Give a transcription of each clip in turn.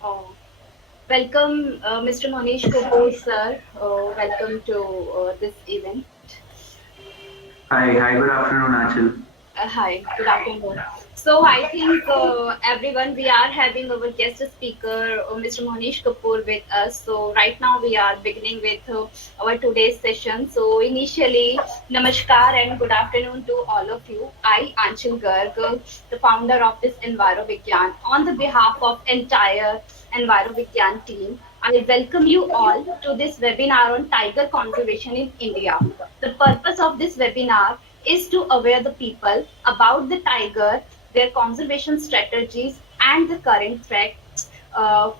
Oh, welcome, Mr. Mohnish Kapoor, sir. Welcome to this event. Hi, good afternoon, Achal. Hi, good afternoon. So I think everyone, we are having our guest speaker, Mr. Mohnish Kapoor, with us. So right now we are beginning with our today's session. So initially, namaskar and good afternoon to all of you. I, Anshul Garg, the founder of this EnviroVigyan, on the behalf of entire EnviroVigyan team, I welcome you all to this webinar on tiger conservation in India. The purpose of this webinar is to aware the people about the tiger, their conservation strategies, and the current threats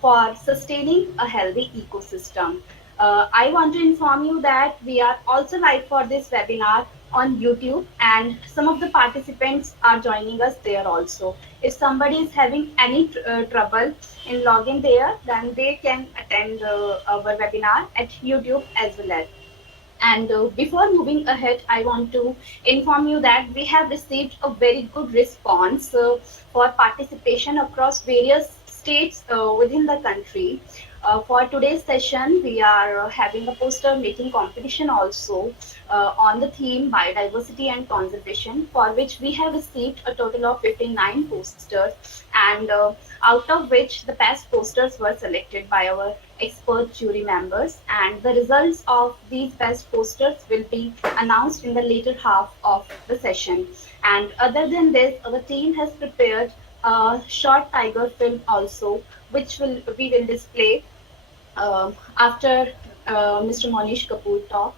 for sustaining a healthy ecosystem. I want to inform you that we are also live for this webinar on YouTube, and some of the participants are joining us there also. If somebody is having any trouble in logging there, then they can attend our webinar at YouTube as well as. And before moving ahead, I want to inform you that we have received a very good response for participation across various states within the country. For today's session, we are having a poster making competition also on the theme Biodiversity and Conservation, for which we have received a total of 59 posters, and out of which the best posters were selected by our expert jury members, and the results of these best posters will be announced in the later half of the session. And other than this, our team has prepared a short tiger film also, which we will display after Mr. Mohnish Kapoor talk.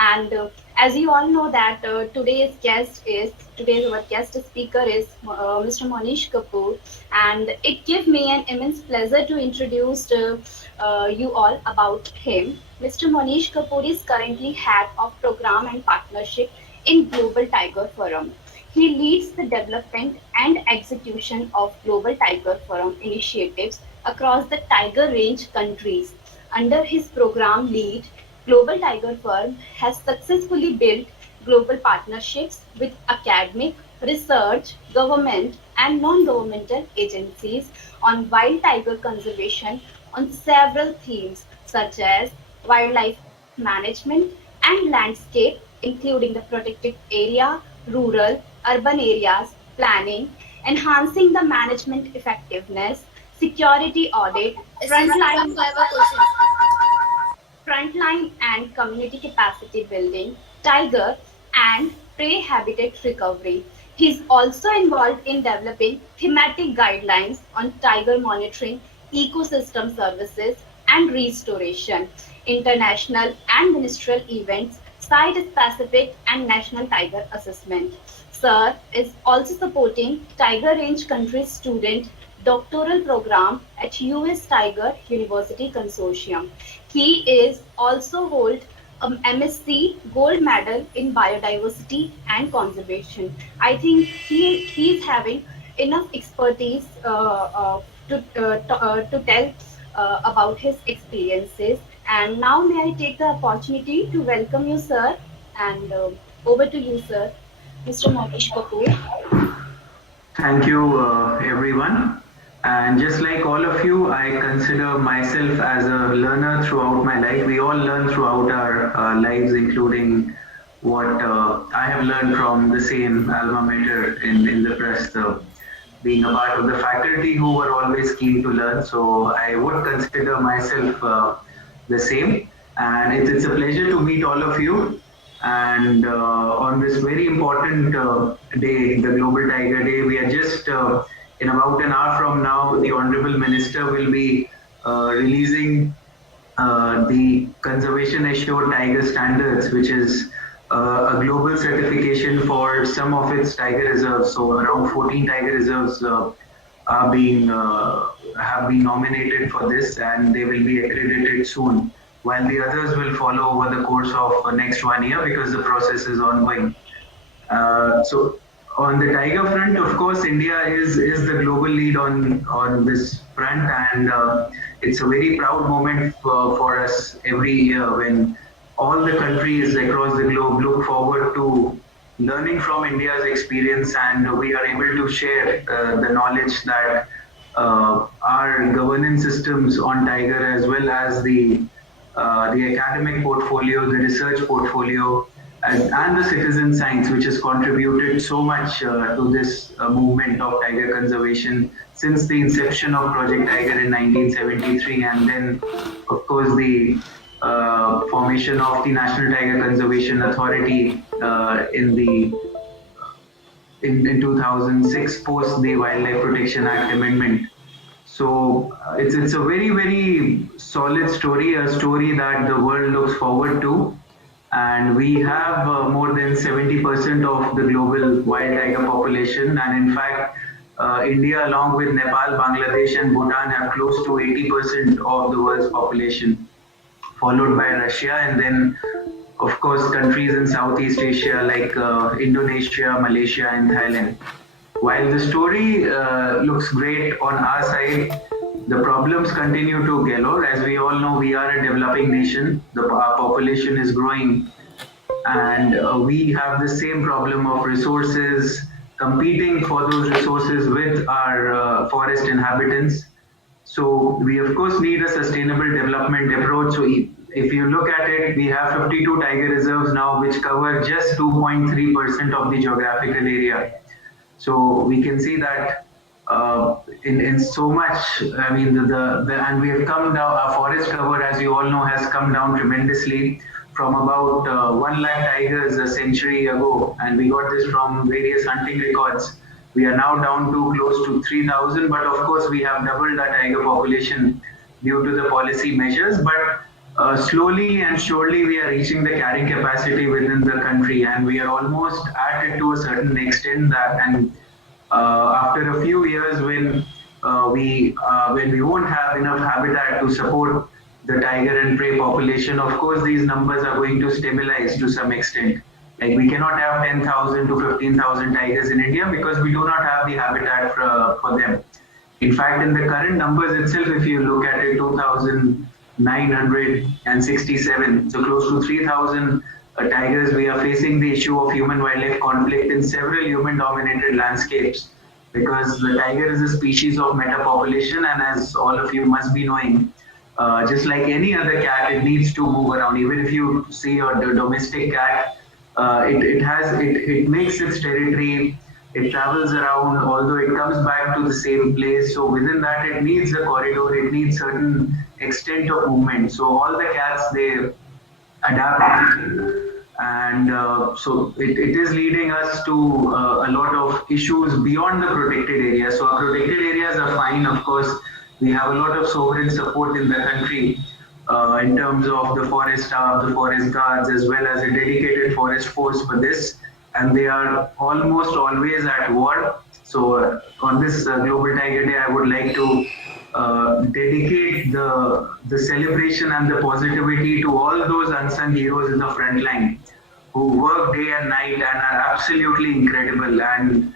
And as you all know that today's our guest speaker is Mr. Mohnish Kapoor, and it gives me an immense pleasure to introduce you all about him. Mr. Mohnish Kapoor is currently head of program and partnership in Global Tiger Forum. He leads the development and execution of Global Tiger Forum initiatives across the tiger range countries. Under his program lead, Global Tiger Firm has successfully built global partnerships with academic, research, government, and non-governmental agencies on wild tiger conservation on several themes such as wildlife management and landscape, including the protected area, rural, urban areas, planning, enhancing the management effectiveness, security audit, Excuse me, ma'am, frontline I have a question. frontline and community capacity building, tiger and prey habitat recovery. He is also involved in developing thematic guidelines on tiger monitoring, ecosystem services, and restoration, international and ministerial events, site-specific and national tiger assessment. Sir is also supporting tiger range country student doctoral program at US Tiger University Consortium. He is also hold MSc gold medal in biodiversity and conservation. I think he is having enough expertise to tell about his experiences. And now may I take the opportunity to welcome you, sir, and over to you, sir, Mr. Mohnish Kapoor. Thank you, everyone. And just like all of you, I consider myself as a learner throughout my life. We all learn throughout our lives, including what I have learned from the same alma mater in the press, being a part of the faculty who were always keen to learn. So I would consider myself the same. And it's a pleasure to meet all of you. And on this very important day, the Global Tiger Day, we are just in about an hour from now, the Honorable Minister will be releasing the Conservation Assured Tiger Standards, which is a global certification for some of its tiger reserves. So around 14 tiger reserves are being have been nominated for this, and they will be accredited soon, while the others will follow over the course of next 1 year because the process is ongoing. So on the tiger front, of course, India is the global lead on this front, and it's a very proud moment for us every year when all the countries across the globe look forward to learning from India's experience, and we are able to share the knowledge that our governance systems on tiger, as well as the academic portfolio, the research portfolio, and the citizen science, which has contributed so much to this movement of tiger conservation since the inception of Project Tiger in 1973, and then, of course, the formation of the National Tiger Conservation Authority in 2006 post the Wildlife Protection Act amendment. So it's a very solid story, a story that the world looks forward to, and we have more than 70% of the global wild tiger population, and in fact, India along with Nepal, Bangladesh, and Bhutan have close to 80% of the world's population, followed by Russia, and then of course countries in Southeast Asia like Indonesia, Malaysia, and Thailand. While the story looks great on our side, the problems continue to galore. As we all know, we are a developing nation. Our population is growing, and we have the same problem of resources, competing for those resources with our forest inhabitants. So we of course need a sustainable development approach. So if you look at it, we have 52 tiger reserves now, which cover just 2.3% of the geographical area. So we can see that in so much, I mean, and we have come down, our forest cover, as you all know, has come down tremendously from about 1 lakh tigers a century ago, and we got this from various hunting records. We are now down to close to 3,000, but of course we have doubled our tiger population due to the policy measures. But slowly and surely we are reaching the carrying capacity within the country, and we are almost at it to a certain extent that, and after a few years when we won't have enough habitat to support the tiger and prey population, of course these numbers are going to stabilize to some extent. Like we cannot have 10,000 to 15,000 tigers in India because we do not have the habitat for them. In fact, in the current numbers itself, if you look at it, 2,967, so close to 3,000 tigers, we are facing the issue of human-wildlife conflict in several human-dominated landscapes, because the tiger is a species of metapopulation, and as all of you must be knowing, just like any other cat, it needs to move around. Even if you see a domestic cat, it makes its territory, it travels around, although it comes back to the same place. So within that, it needs a corridor, it needs certain extent of movement. So all the cats, they adapt, and so it is leading us to a lot of issues beyond the protected areas. So our protected areas are fine, of course. We have a lot of sovereign support in the country in terms of the forest staff, the forest guards, as well as a dedicated forest force for this. And they are almost always at war. So on this Global Tiger Day, I would like to dedicate the celebration and the positivity to all those unsung heroes in the front line who work day and night and are absolutely incredible. And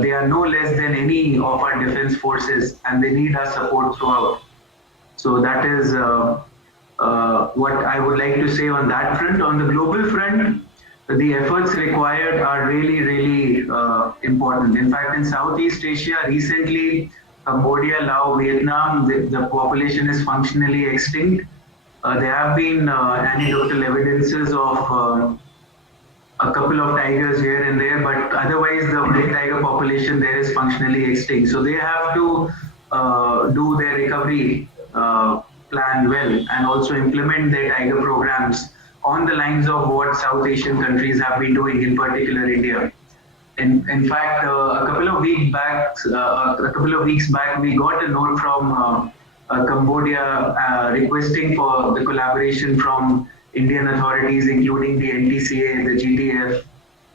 they are no less than any of our defense forces, and they need our support throughout. So that is what I would like to say on that front. On the global front, the efforts required are really, really important. In fact, in Southeast Asia, recently, Cambodia, Laos, Vietnam, the population is functionally extinct. There have been anecdotal evidences of a couple of tigers here and there, but otherwise the white tiger population there is functionally extinct. So they have to do their recovery plan well and also implement their tiger programs on the lines of what South Asian countries have been doing, in particular India. In fact, a couple of weeks back, we got a note from Cambodia requesting for the collaboration from Indian authorities, including the NTCA, the GTF,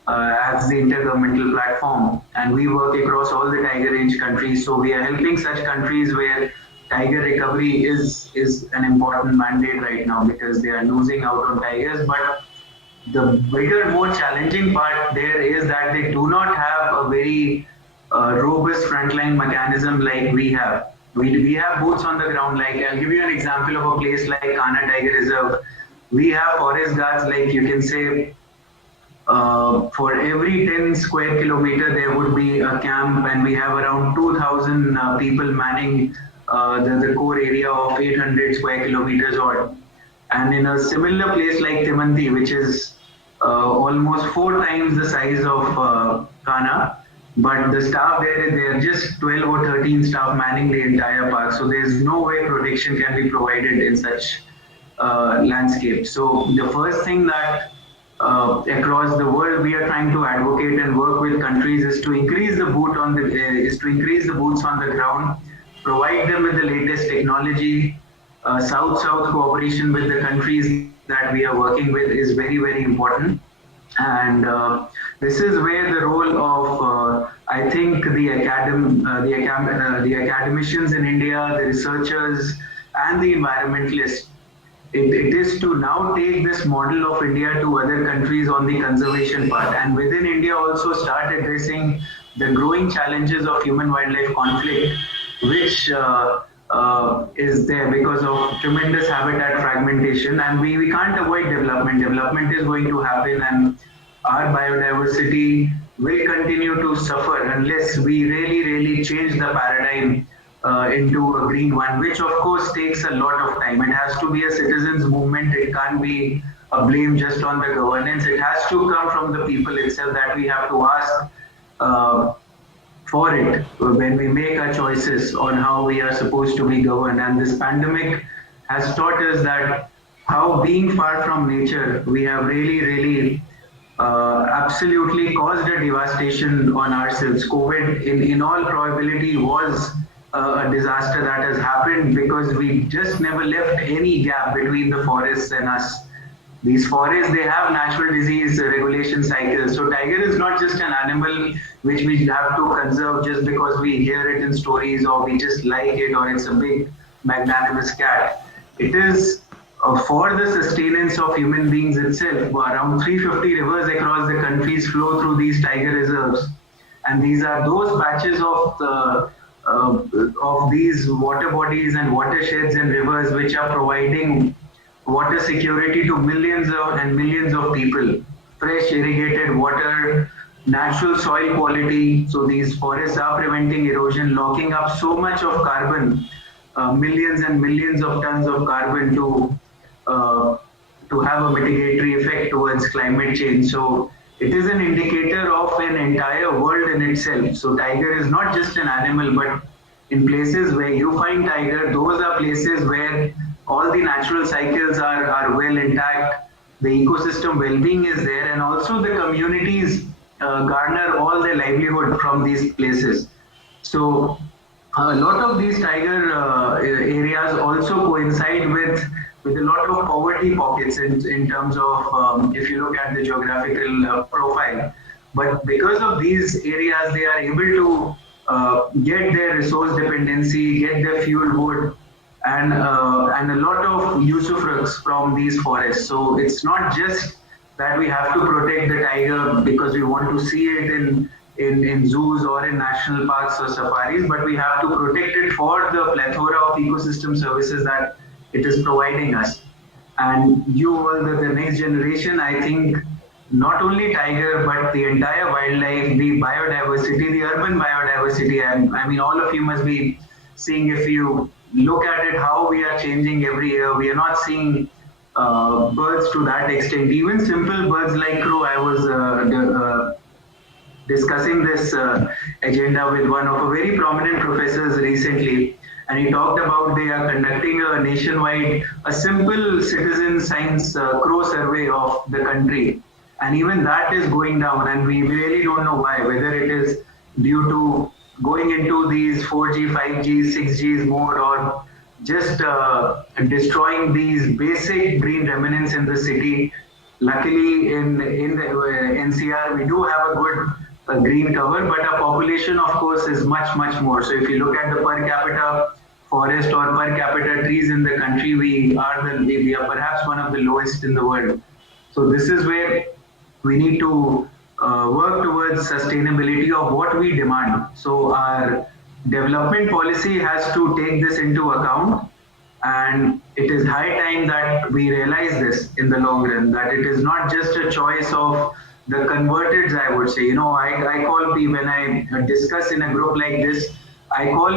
as the intergovernmental platform. And we work across all the tiger range countries. So we are helping such countries where tiger recovery is an important mandate right now because they are losing out on tigers. But the bigger, more challenging part there is that they do not have a very robust frontline mechanism like we have. We have boots on the ground. Like I'll give you an example of a place like Kana Tiger Reserve. We have forest guards, like you can say, for every 10 square kilometer there would be a camp, and we have around 2,000 people manning the core area of 800 square kilometers odd. And in a similar place like Timanti, which is almost 4 times the size of Kana, but the staff there are just 12 or 13 staff manning the entire park. So there's no way protection can be provided in such landscape. So the first thing that across the world we are trying to advocate and work with countries is to increase the boots on the ground, provide them with the latest technology. South-South cooperation with the countries that we are working with is very, very important. And this is where the role of, I think, the academicians in India, the researchers, and the environmentalists. It is to now take this model of India to other countries on the conservation part, and within India also start addressing the growing challenges of human-wildlife conflict, which is there because of tremendous habitat fragmentation, and we can't avoid development. Development is going to happen, and our biodiversity will continue to suffer unless we really, really change the paradigm into a green one, which of course takes a lot of time. It has to be a citizens movement. It can't be a blame just on the governance. It has to come from the people itself, that we have to ask for it when we make our choices on how we are supposed to be governed. And this pandemic has taught us that how, being far from nature, we have really, really absolutely caused a devastation on ourselves. COVID, in all probability, was a disaster that has happened because we just never left any gap between the forests and us. These forests, they have natural disease regulation cycles. So tiger is not just an animal which we have to conserve just because we hear it in stories or we just like it or it's a big magnanimous cat. It is for the sustenance of human beings itself. Around 350 rivers across the countries flow through these tiger reserves. And these are those patches of these water bodies and watersheds and rivers which are providing water security to millions and millions of people. Fresh irrigated water, natural soil quality. So these forests are preventing erosion, locking up so much of carbon, millions and millions of tons of carbon to have a mitigatory effect towards climate change. So it is an indicator of an entire world in itself. So tiger is not just an animal, but in places where you find tiger, those are places where all the natural cycles are well intact, the ecosystem well-being is there, and also the communities garner all their livelihood from these places. So a lot of these tiger areas also coincide with a lot of poverty pockets in terms of if you look at the geographical profile. But because of these areas, they are able to get their resource dependency, get their fuel wood, and a lot of usufructs from these forests. So it's not just that we have to protect the tiger because we want to see it in zoos or in national parks or safaris, but we have to protect it for the plethora of ecosystem services that it is providing us. And you all, the next generation, I think not only tiger, but the entire wildlife, the biodiversity, the urban biodiversity, and I mean, all of you must be seeing, if you look at it, how we are changing every year. We are not seeing birds to that extent. Even simple birds like crow. I was discussing this agenda with one of a very prominent professors recently, and he talked about they are conducting a nationwide, a simple citizen science crow survey of the country, and even that is going down, and we really don't know why. Whether it is due to going into these 4G, 5G, 6Gs more, or just destroying these basic green remnants in the city. Luckily, in the NCR, we do have a good green cover, but our population, of course, is much more. So if you look at the per capita forest or per capita trees in the country, we are perhaps one of the lowest in the world. So this is where we need to work towards sustainability of what we demand. So our development policy has to take this into account, and it is high time that we realize this in the long run, that it is not just a choice of the converteds, I would say. I call people, when I discuss in a group like this, I call,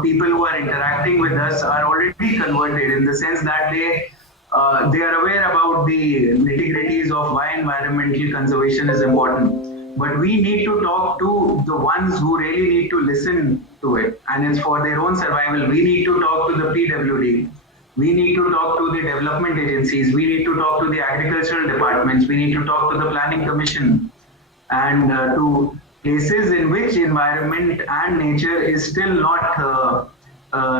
people who are interacting with us are already converted, in the sense that they are aware about the nitty-gritties of why environmental conservation is important. But we need to talk to the ones who really need to listen to it, and it's for their own survival. We need to talk to the PWD. We need to talk to the development agencies. We need to talk to the agricultural departments. We need to talk to the planning commission, and to places in which environment and nature is still not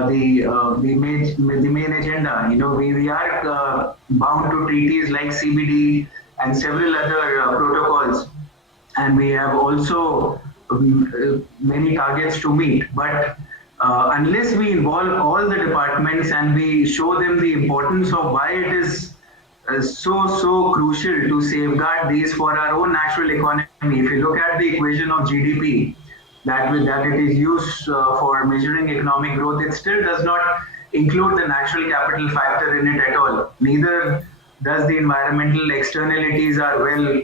the main agenda. We are bound to treaties like CBD and several other protocols, and we have also many targets to meet. But unless we involve all the departments and we show them the importance of why it is so crucial to safeguard these for our own natural economy. If you look at the equation of GDP that it is used for measuring economic growth, it still does not include the natural capital factor in it at all. Neither does the environmental externalities are well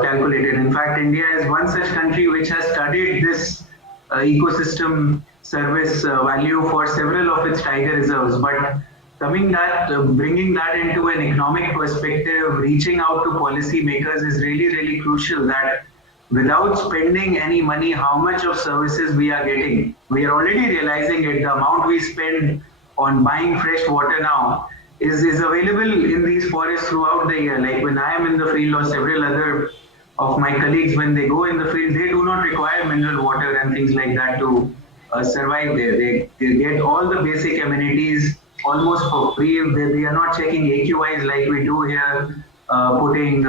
calculated. In fact, India is one such country which has studied this ecosystem service value for several of its tiger reserves. But bringing that into an economic perspective, reaching out to policy makers is really crucial. That without spending any money, how much of services we are getting. We are already realizing it. The amount we spend on buying fresh water now is available in these forests throughout the year. Like when I am in the field, or several other of my colleagues, when they go in the field, they do not require mineral water and things like that to survive there. They get all the basic amenities almost for free. They are not checking AQIs like we do here, putting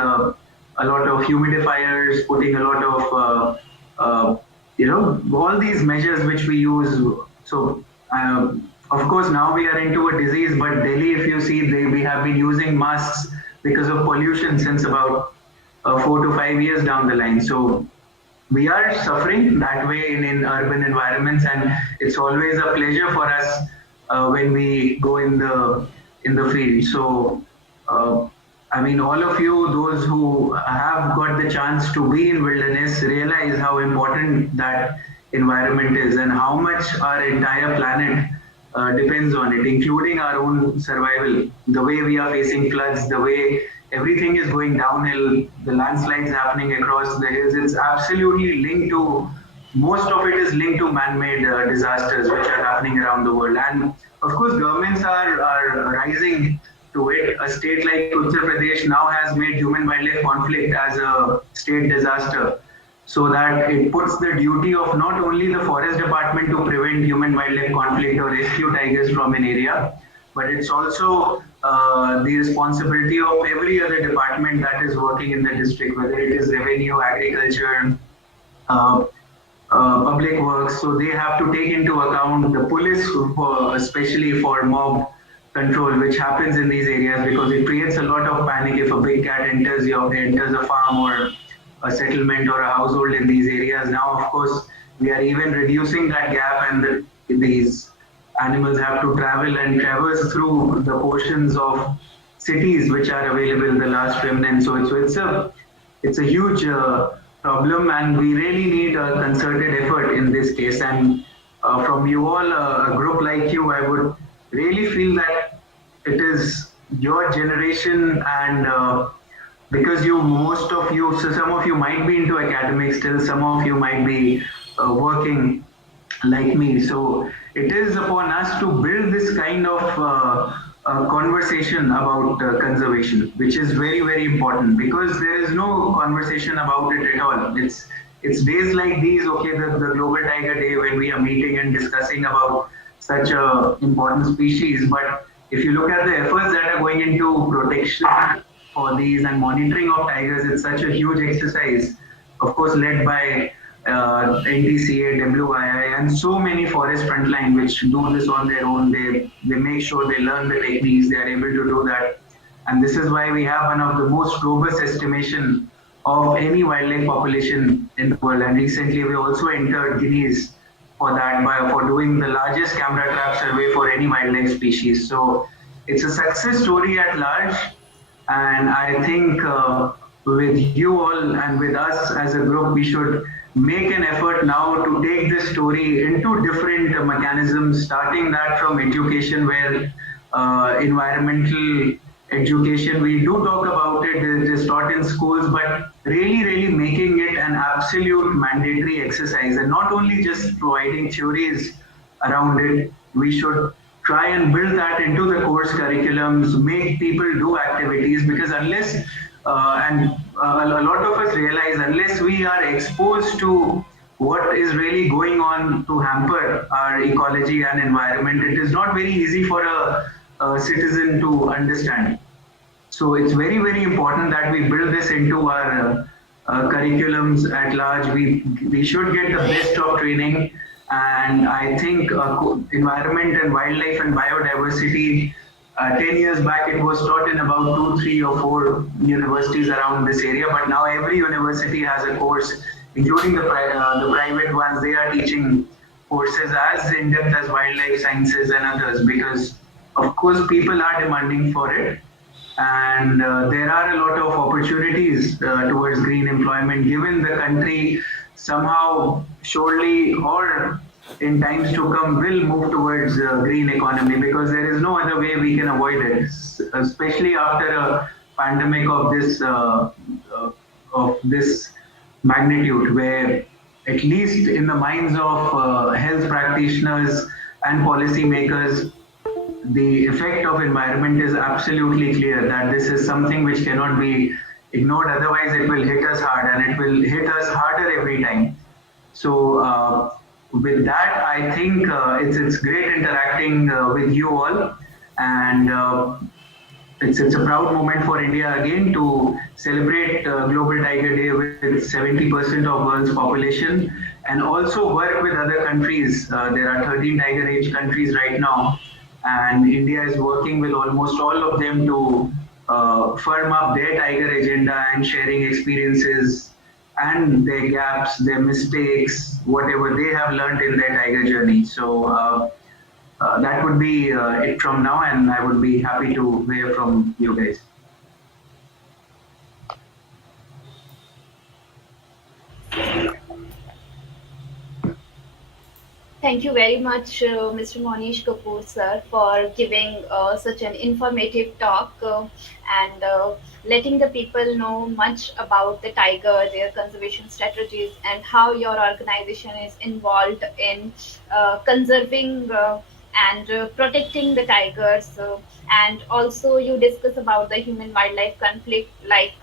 a lot of humidifiers, putting a lot of, all these measures which we use. So, of course, now we are into a disease, but Delhi, if you see, we have been using masks because of pollution since about 4 to 5 years down the line. So we are suffering that way in urban environments, and it's always a pleasure for us when we go in the field. So I mean, all of you, those who have got the chance to be in wilderness, realize how important that environment is and how much our entire planet depends on it, including our own survival. The way we are facing floods, the way everything is going downhill, the landslides happening across the hills, it's absolutely linked to, most of it is linked to man-made disasters which are happening around the world. And of course, governments are rising to it. A state like Uttar Pradesh now has made human-wildlife conflict as a state disaster, so that it puts the duty of not only the forest department to prevent human-wildlife conflict or rescue tigers from an area, but it's also the responsibility of every other department that is working in the district, whether it is revenue, agriculture, uh, public works. So they have to take into account the police, especially for mob control, which happens in these areas because it creates a lot of panic if a big cat enters a farm or a settlement or a household in these areas. Now, of course, we are even reducing that gap, and these animals have to travel and traverse through the portions of cities which are available, the last remnant. So it's a huge problem, and we really need a concerted effort in this case. And from you all, a group like you, I would really feel that it is your generation, and because most of you, so some of you might be into academics still, some of you might be working like me. So it is upon us to build this kind of conversation about conservation, which is very, very important, because there is no conversation about it at all. It's days like these, okay, the Global Tiger Day, when we are meeting and discussing about such a important species. But if you look at the efforts that are going into protection for these and monitoring of tigers, it's such a huge exercise, of course, led by NTCA, WII, and so many forest frontline which do this on their own. They make sure they learn the techniques. They are able to do that, and this is why we have one of the most robust estimation of any wildlife population in the world. And recently, we also entered Guinness for that for doing the largest camera trap survey for any wildlife species. So it's a success story at large, and I think with you all and with us as a group, we should make an effort now to take this story into different mechanisms, starting that from education, where environmental education, we do talk about it, it is taught in schools, but really, really making it an absolute mandatory exercise, and not only just providing theories around it. We should try and build that into the course curriculums, make people do activities, because unless and a lot of us realize, unless we are exposed to what is really going on to hamper our ecology and environment, it is not very easy for a citizen to understand. So it's very, very important that we build this into our curriculums at large. We should get the best of training, and I think environment and wildlife and biodiversity. 10 years back, it was taught in about two, three, or four universities around this area, but now every university has a course, including the private ones. They are teaching courses as in depth as wildlife sciences and others, because, of course, people are demanding for it, and there are a lot of opportunities towards green employment, given the country somehow surely or in times to come will move towards green economy, because there is no other way we can avoid it, especially after a pandemic of this magnitude, where at least in the minds of health practitioners and policymakers, the effect of environment is absolutely clear, that this is something which cannot be ignored. Otherwise, it will hit us hard, and it will hit us harder every time. So with that, I think it's great interacting with you all, and it's a proud moment for India again to celebrate Global Tiger Day with 70% of world's population, and also work with other countries. There are 13 tiger age countries right now, and India is working with almost all of them to firm up their tiger agenda and sharing experiences and their gaps, their mistakes, whatever they have learned in their tiger journey. So that would be it from now, and I would be happy to hear from you guys. Thank you very much, Mr. Mohnish Kapoor, sir, for giving such an informative talk and letting the people know much about the tiger, their conservation strategies, and how your organization is involved in conserving and protecting the tigers. And also, you discuss about the human wildlife conflict, like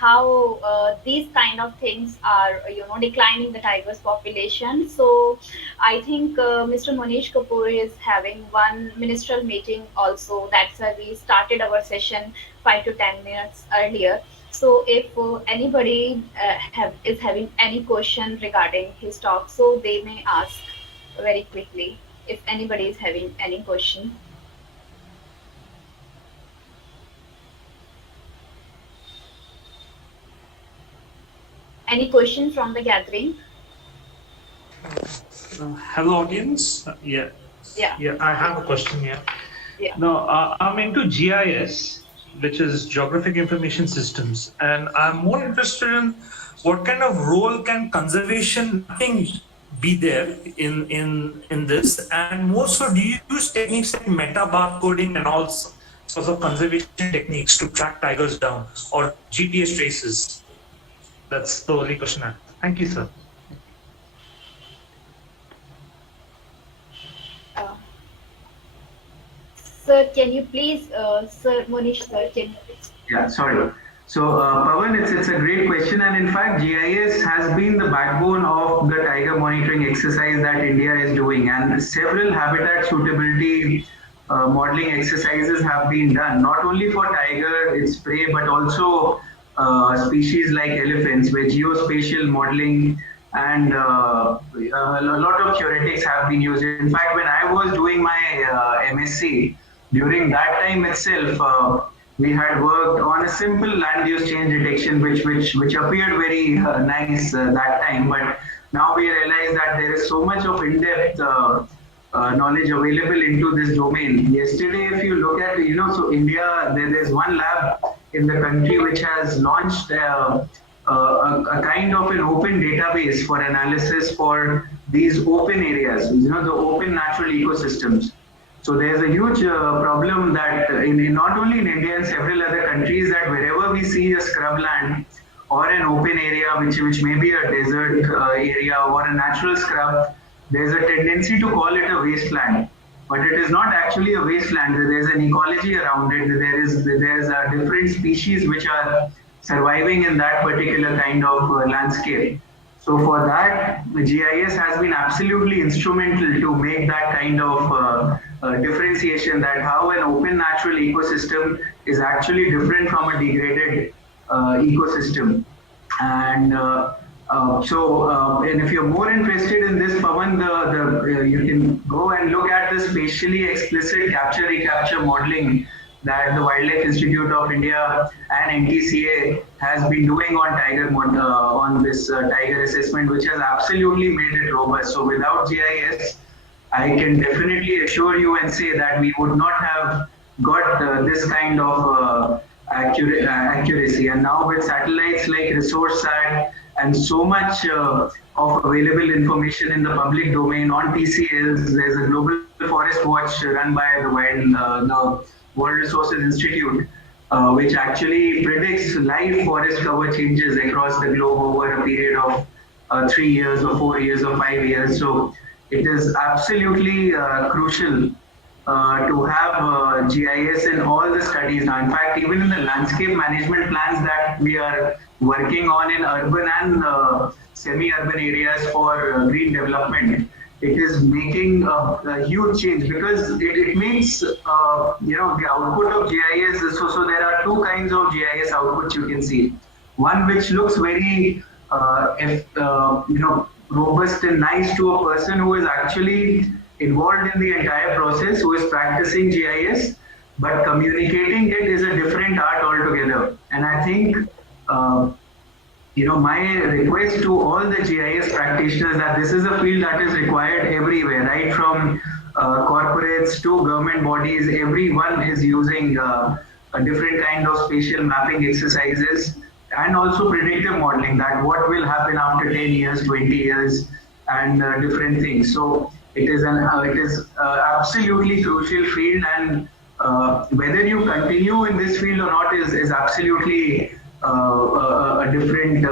how these kind of things are declining the tigers population. So I think Mr. Mohnish Kapoor is having one ministerial meeting also. That's why we started our session 5 to 10 minutes earlier. So if anybody is having any question regarding his talk, so they may ask very quickly if anybody is having any question. Any question from the gathering? Hello, audience. Yeah. I have a question here. Yeah. No, I'm into GIS, which is Geographic Information Systems, and I'm more interested in what kind of role can conservation mapping be there in this, and more so, do you use techniques like meta barcoding and all sorts of conservation techniques to track tigers down or GPS traces? That's the only question I have. Thank you, sir. Uh, Sir, can you please, Sir Monish, sir, can you? Yeah, sorry. So, Pawan, it's a great question, and in fact, GIS has been the backbone of the tiger monitoring exercise that India is doing, and several habitat suitability modeling exercises have been done, not only for tiger, its prey, but also species like elephants, where geospatial modeling and a lot of theoretics have been used. In fact, when I was doing my MSc, during that time itself, we had worked on a simple land use change detection, which appeared very nice that time. But now we realize that there is so much of in-depth knowledge available into this domain. Yesterday, if you look at, so India, there's one lab in the country which has launched a kind of an open database for analysis for these open areas, the open natural ecosystems. So there's a huge problem that not only in India and several other countries, that wherever we see a scrubland or an open area, which may be a desert area or a natural scrub, there's a tendency to call it a wasteland. But it is not actually a wasteland. There's an ecology around it. There's different species which are surviving in that particular kind of landscape. So for that, the GIS has been absolutely instrumental to make that kind of differentiation, that how an open natural ecosystem is actually different from a degraded ecosystem. And and if you're more interested in this, Pawan, you can go and look at the spatially explicit capture recapture modeling that the Wildlife Institute of India and NTCA has been doing on on this tiger assessment, which has absolutely made it robust. So without GIS, I can definitely assure you and say that we would not have got this kind of accuracy. And now with satellites like ResourceSat and so much of available information in the public domain on TCLs, there's a global forest watch run by the World Resources Institute, which actually predicts live forest cover changes across the globe over a period of 3 years or 4 years or 5 years. So it is absolutely crucial to have GIS in all the studies now. In fact, even in the landscape management plans that we are working on in urban and semi-urban areas for green development, it is making a huge change, because it makes the output of GIS. So there are two kinds of GIS outputs you can see. One which looks very robust and nice to a person who is actually involved in the entire process, who is practicing GIS, but communicating it is a different art altogether. And I think my request to all the GIS practitioners, that this is a field that is required everywhere, right from corporates to government bodies. Everyone is using a different kind of spatial mapping exercises, and also predictive modeling, that what will happen after 10 years, 20 years, and different things. So it is absolutely crucial field, and whether you continue in this field or not is absolutely a different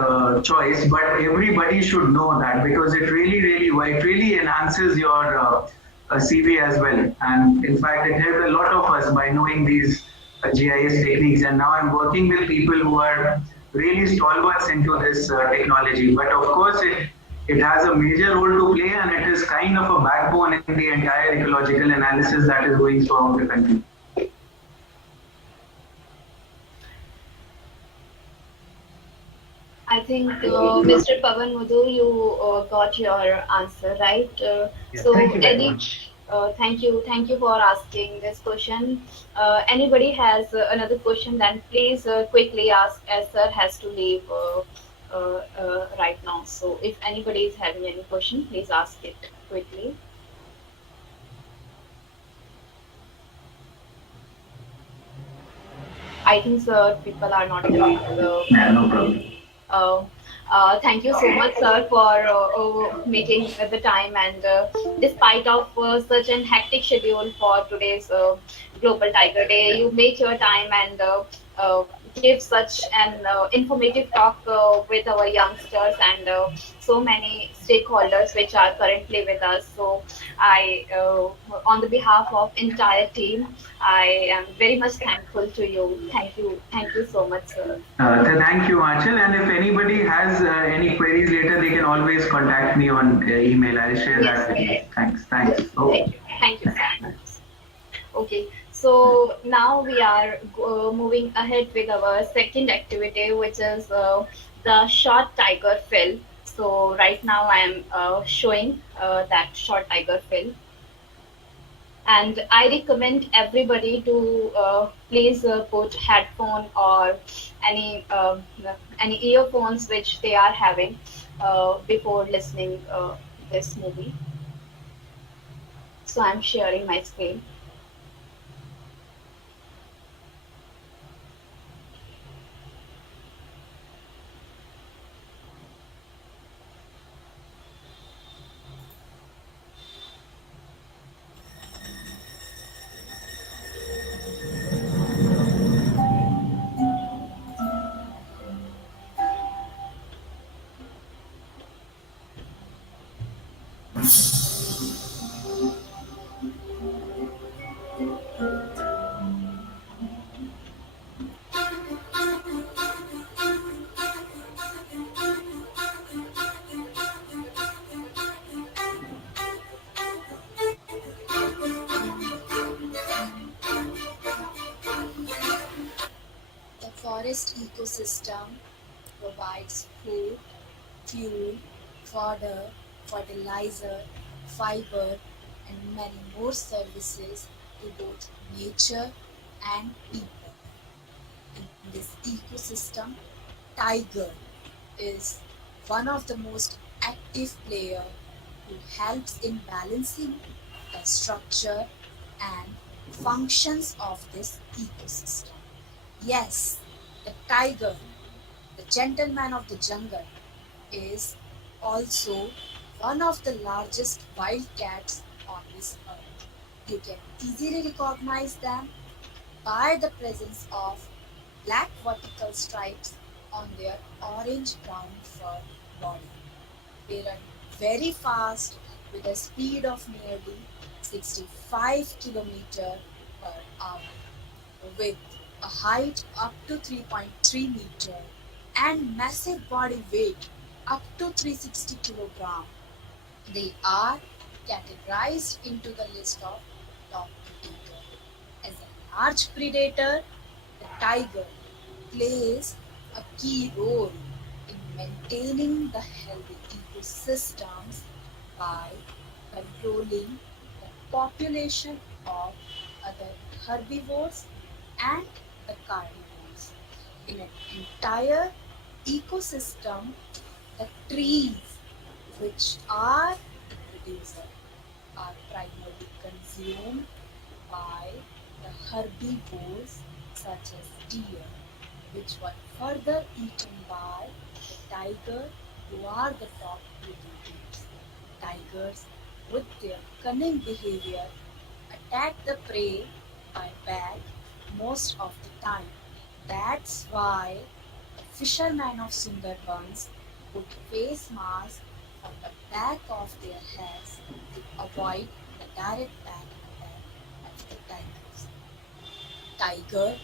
choice. But everybody should know that, because it really enhances your CV as well. And in fact, it helped a lot of us by knowing these GIS techniques. And now I'm working with people who are really stalwarts into this technology. But of course, it has a major role to play, and it is kind of a backbone in the entire ecological analysis that is going throughout the country. I think Mr. Pavan Mudhu, you got your answer right. Yeah, So thank you very any, much. thank you for asking this question. Anybody has another question? Then please quickly ask, as sir has to leave right now. So if anybody is having any question, please ask it quickly. I think sir, people are not having Yeah, no any. problem. Uh, Thank you so much, sir, for making the time and despite of such an hectic schedule for today's Global Tiger Day, you make your time and give such an informative talk with our youngsters and so many stakeholders which are currently with us. So I, on the behalf of entire team, I am very much thankful to you. Thank you so much, sir. Thank you, Achal. And if anybody has any queries later, they can always contact me on email. I'll share Yes, that with you. yes. Thanks. Thanks. Okay. Thank you so much. Okay, so now we are moving ahead with our second activity, which is the short tiger fill. So right now I am showing that short tiger fill, and I recommend everybody to please put headphone or any any earphones which they are having before listening this movie. So I'm sharing my screen. The forest ecosystem provides food, fuel, fodder, fertilizer, fiber, and many more services to both nature and people. In this ecosystem, tiger is one of the most active player who helps in balancing the structure and functions of this ecosystem. Yes, the tiger, the gentleman of the jungle, is also one of the largest wildcats on this earth. You can easily recognize them by the presence of black vertical stripes on their orange brown fur body. They run very fast with a speed of nearly 65 km per hour, with a height up to 3.3 meter and massive body weight up to 360 kg. They are categorized into the list of top predator. As a large predator, the tiger plays a key role in maintaining the healthy ecosystems by controlling the population of other herbivores and the carnivores. In an entire ecosystem, the trees, which are the producer, are primarily consumed by the herbivores such as deer, which were further eaten by the tiger, who are the top predators. Tigers, with their cunning behavior, attack the prey by bag most of the time. That's why the fishermen of Sundarbans put face masks on the back of their heads to avoid the direct bag attack of the tigers. Tiger,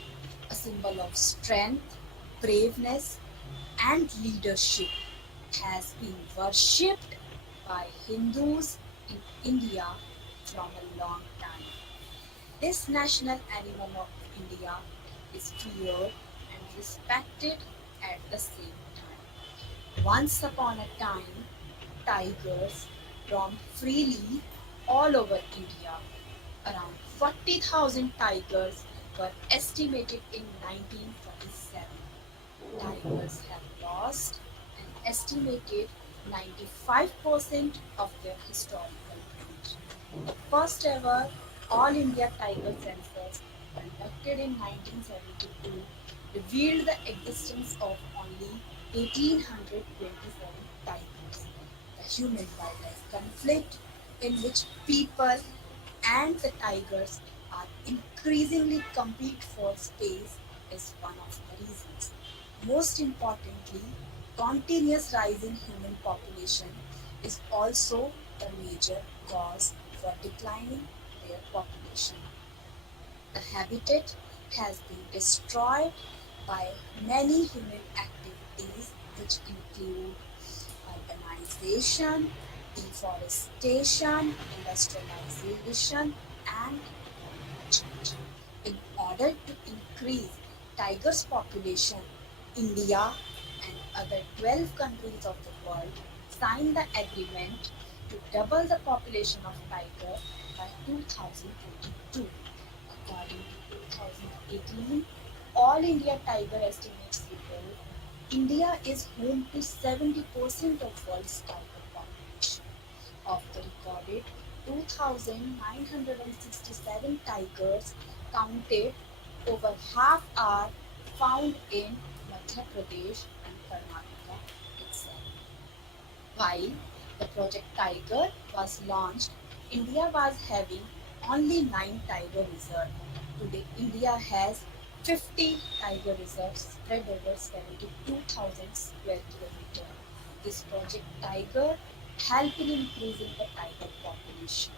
a symbol of strength, braveness, and leadership has been worshipped by Hindus in India from a long time. This national animal of India is feared and respected at the same time. Once upon a time, tigers roamed freely all over India. Around 40,000 tigers were estimated in 1947. Tigers have lost an estimated 95% of their historical range. The first ever All India Tiger Census, conducted in 1972, revealed the existence of only 1,827 tigers. The human wildlife conflict, in which people and the tigers are increasingly compete for space, is one of the reasons. Most importantly, continuous rise in human population is also a major cause for declining their population. The habitat has been destroyed by many human activities, which include urbanization, deforestation, industrialization, and climate change. In order to increase tigers' population, India and other 12 countries of the world signed the agreement to double the population of tiger by 2022. According to 2018 All India Tiger Estimates report, India is home to 70% of world's tiger population. Of the recorded 2,967 tigers counted, over half are found in Madhya Pradesh and Karnataka itself. While the Project Tiger was launched, India was having only 9 tiger reserves. Today, India has 50 tiger reserves spread over 72,000 square kilometers. This Project Tiger helped in increasing the tiger population.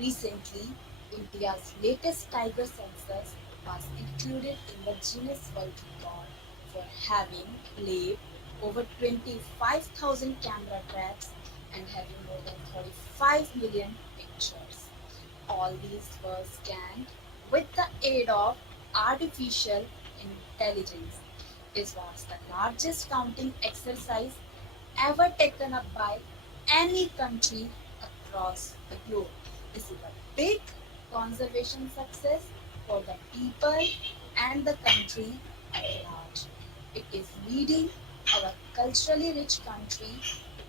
Recently, India's latest tiger census was included in the Guinness World Record for having laid over 25,000 camera traps and having more than 35 million pictures. All these were scanned with the aid of artificial intelligence. This was the largest counting exercise ever taken up by any country across the globe. This is a big conservation success for the people and the country at large. It is leading our culturally rich country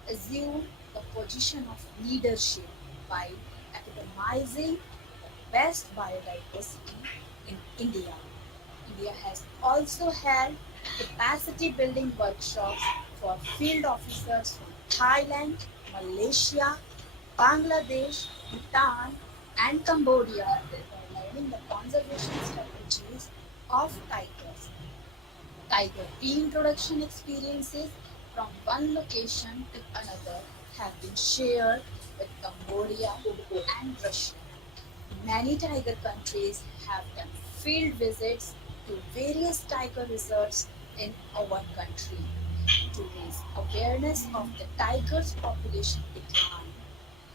to assume the position of leadership by epitomizing the best biodiversity in India. India has also held capacity building workshops for field officers from Thailand, Malaysia, Bangladesh, Bhutan, and Cambodia for learning the conservation strategies of tigers. Tiger reintroduction experiences from one location to another have been shared with Cambodia and Russia. Many tiger countries have done field visits to various tiger reserves in our country. To raise awareness of the tiger's population decline,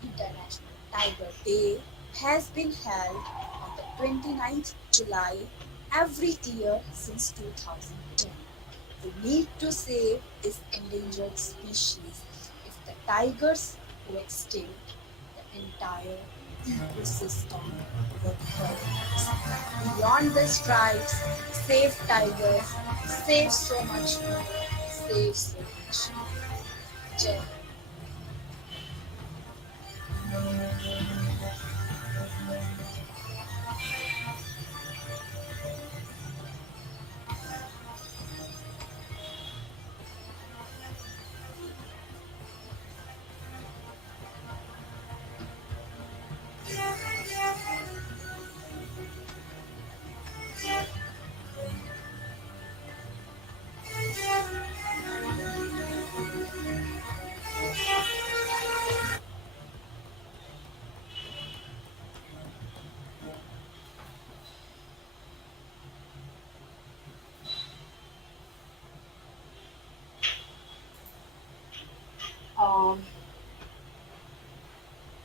International Tiger Day has been held on the 29th July every year since 2010. We need to save this endangered species. If the tigers go extinct, the entire ecosystem would collapse. Beyond the stripes, save tigers, save so much more, save so much more. Jai Hind.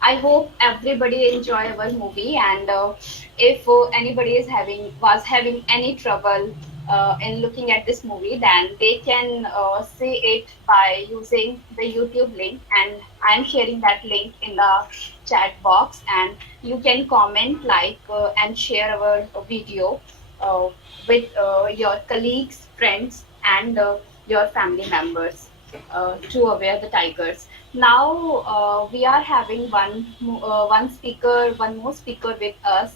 I hope everybody enjoy our movie, and if anybody was having any trouble in looking at this movie, then they can see it by using the YouTube link, and I'm sharing that link in the chat box, and you can comment, like, and share our video uh, with your colleagues, friends, and your family members to aware the tigers. Now we are having one more speaker with us,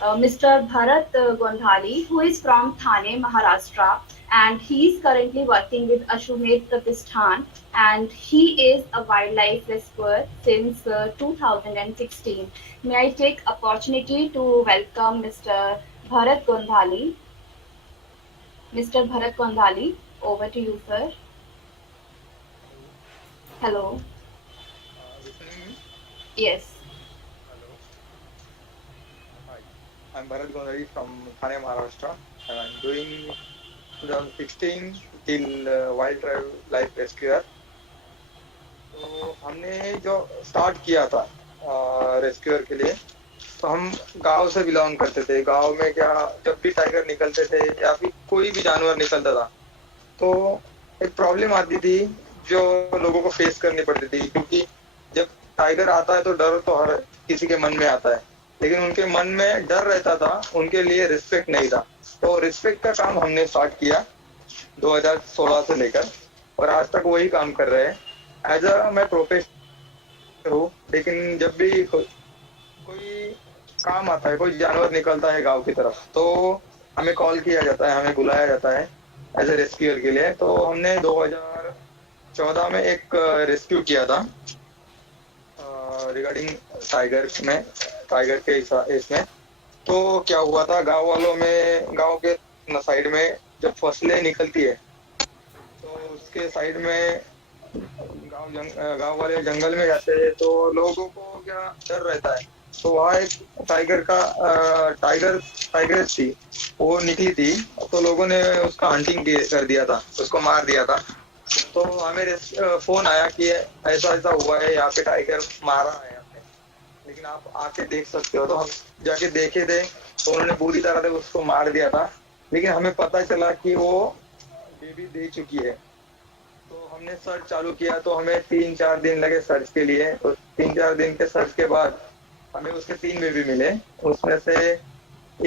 Mr. Bharat Gondhali, who is from Thane, Maharashtra, and he is currently working with Ashwamedh Pratishthan, and he is a wildlife rescuer since 2016. May I take opportunity to welcome Mr. Bharat Gondhali. Mr. Bharat Gondhali, over to you, sir. Hello. Hello. Listening me? Yes. Hello. Hi. I'm Bharat Gondari from Thane, Maharashtra, and I'm doing 2016 till wildlife life rescuer. तो हमने जो start किया था rescuer के लिए, तो हम गांव से बिलोंग करते थे. गांव में क्या, जब भी टाइगर निकलते थे या फिर कोई भी जानवर निकलता था, तो एक प्रॉब्लम आती थी जो लोगों को फेस करनी पड़ती थी. क्योंकि जब टाइगर आता है तो डर तो हर किसी के मन में आता है, लेकिन उनके मन में डर रहता था, उनके लिए रिस्पेक्ट नहीं था. तो रिस्पेक्ट का काम हमने स्टार्ट किया 2016 से लेकर, और आज तक वही काम कर रहे हैं. एज अ मैं प्रोफेसर हूँ, लेकिन जब भी कोई काम आता है, कोई जानवर निकलता है गांव की तरफ, तो हमें कॉल किया जाता है, हमें बुलाया जाता है एज ए रेस्क्यूअर के लिए. तो हमने 2014 में एक रेस्क्यू किया था रिगार्डिंग टाइगर के इसमें. तो क्या हुआ था, गांव वालों में, गांव के साइड में जब फसलें निकलती है, तो उसके साइड में गांव वाले जंगल में जाते हैं, तो लोगों को क्या डर रहता है. तो वहाँ एक टाइगर थी, वो निकली थी, तो लोगों ने उसका हंटिंग कर दिया था, उसको मार दिया था. तो हमें फोन आया कि ऐसा ऐसा हुआ है, यहाँ पे टाइगर मारा है आपने, लेकिन आप आके देख सकते हो. तो हम जाके देखे थे, तो उन्होंने पूरी तरह से उसको मार दिया था, लेकिन हमें पता चला कि वो बेबी दे चुकी है. तो हमने सर्च चालू किया, तो हमें 3-4 दिन लगे सर्च के लिए. तो 3-4 दिन के सर्च के बाद हमें उसके 3 बेबी मिले. उसमें से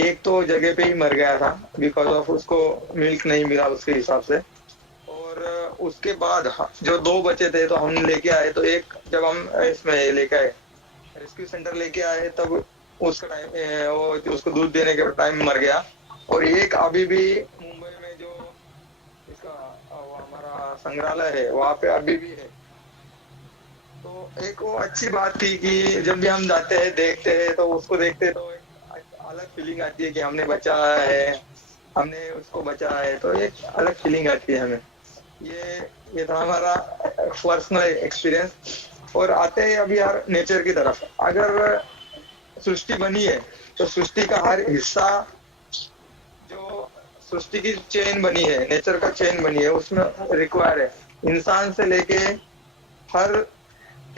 एक तो जगह पे ही मर गया था, बिकॉज ऑफ उसको मिल्क नहीं मिला उसके हिसाब से. और उसके बाद जो 2 बचे थे, तो हम लेके आए. तो एक जब हम इसमें लेके आए, रेस्क्यू सेंटर लेके आए, तब उसका टाइम, वो उसको दूध देने के टाइम मर गया. और एक अभी भी मुंबई में जो इसका वो हमारा संग्रहालय है, वहाँ पे अभी भी है. तो एक वो अच्छी बात थी कि जब भी हम जाते हैं, देखते हैं, तो उसको देखते हैं, तो एक अलग फीलिंग आती है कि हमने बचाया है, हमने उसको बचाया है. तो एक अलग फीलिंग आती है हमें. ये था हमारा पर्सनल एक्सपीरियंस. और आते हैं अभी यार नेचर की तरफ. अगर सृष्टि बनी है, तो सृष्टि का हर हिस्सा, जो सृष्टि की चेन बनी है, नेचर का चेन बनी है, उसमें रिक्वायर है इंसान से लेके हर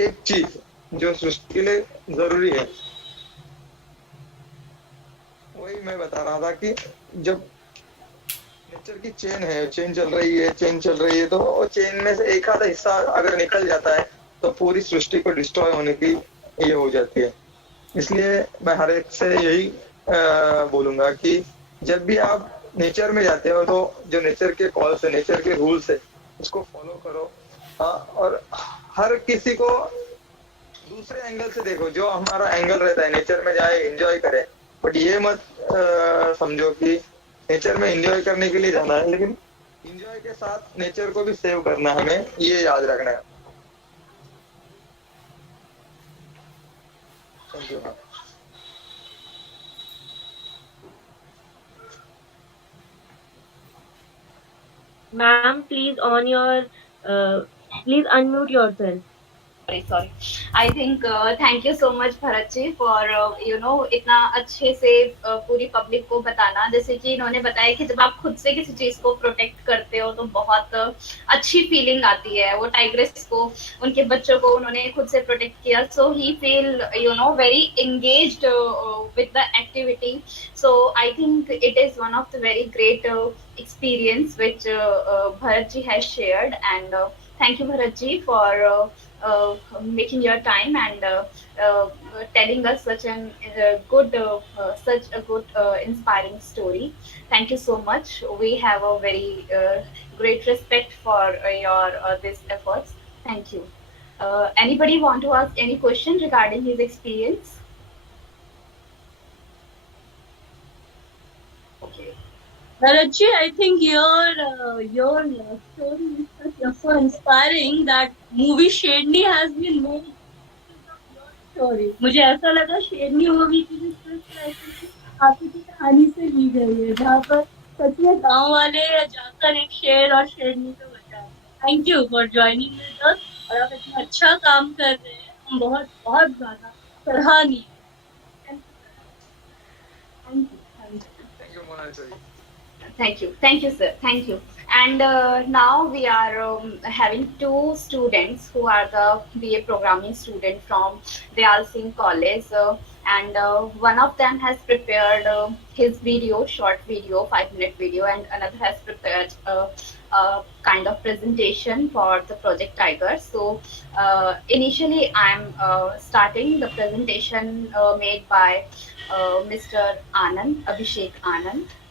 एक चीज जो सृष्टि के लिए जरूरी है. वही मैं बता रहा था कि जब नेचर की चेन है, चेन चल रही है, तो वो चेन में से एक आधा हिस्सा अगर निकल जाता है, तो पूरी सृष्टि को डिस्ट्रॉय होने की ये हो जाती है. इसलिए मैं हर एक से यही बोलूंगा कि जब भी आप नेचर में जाते हो, तो जो नेचर के कॉल्स है, नेचर के रूल्स है, उसको फॉलो करो. और हर किसी को दूसरे एंगल से देखो. जो हमारा एंगल रहता है, नेचर में जाए, एंजॉय करे. बट ये मत समझो कि नेचर में एंजॉय करने के लिए जाना है, लेकिन एंजॉय के साथ नेचर को भी सेव करना है, हमें ये याद रखना है. Thank you. Ma'am, please please unmute yourself. Sorry I think thank you so much Bharat ji for इतना अच्छे से पूरी पब्लिक को बताना जैसे कि इन्होंने बताया कि जब आप खुद से किसी चीज को प्रोटेक्ट करते हो तो बहुत अच्छी फीलिंग आती है वो टाइग्रेस को उनके बच्चों को उन्होंने खुद से प्रोटेक्ट किया so he feel very engaged with the activity so I think it is one of the very great experience which Bharat ji has shared and thank you Bharat ji for making your time and uh, telling us such a good inspiring story. Thank you so much. We have a very great respect for your these efforts. Thank you. Anybody want to ask any question regarding his experience? Okay. Bharatji, I think your story is so inspiring that movie Shedni has been made because of your story. मुझे ऐसा लगा शेरनी movie की भी script ऐसे ही आपकी कहानी से ली गई है जहाँ पर सच में गांव वाले जाकर एक शेर और शेरनी को बचाए. Thank you for joining with us और आप इतना अच्छा काम कर रहे हैं हम बहुत बहुत ज्यादा सराहनीय. Thank you. Thank you Monalisa ji. Thank you, sir. Thank you. And now we are having two students who are the BA programming student from Dayal Singh College, and one of them has prepared his video, short video, 5-minute video, and another has prepared a kind of presentation for the Project Tiger. So initially, I'm starting the presentation made by Mr. Anand, Abhishek Anand.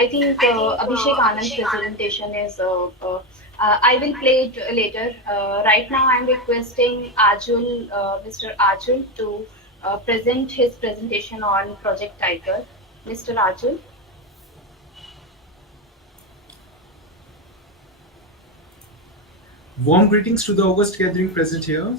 I think Abhishek Anand's presentation is. I will play it later. Right now, I'm requesting Ajul, Mr. Ajul, to present his presentation on Project Tiger. Mr. Ajul. Warm greetings to the august gathering present here.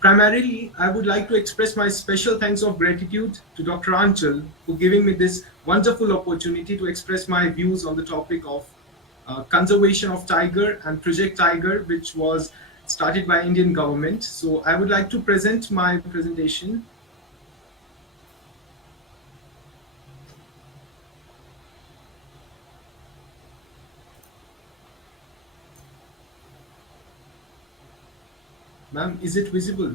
Primarily, I would like to express my special thanks of gratitude to Dr. Anchal for giving me this wonderful opportunity to express my views on the topic of conservation of tiger and Project Tiger, which was started by Indian government. So I would like to present my presentation. Ma'am, is it visible?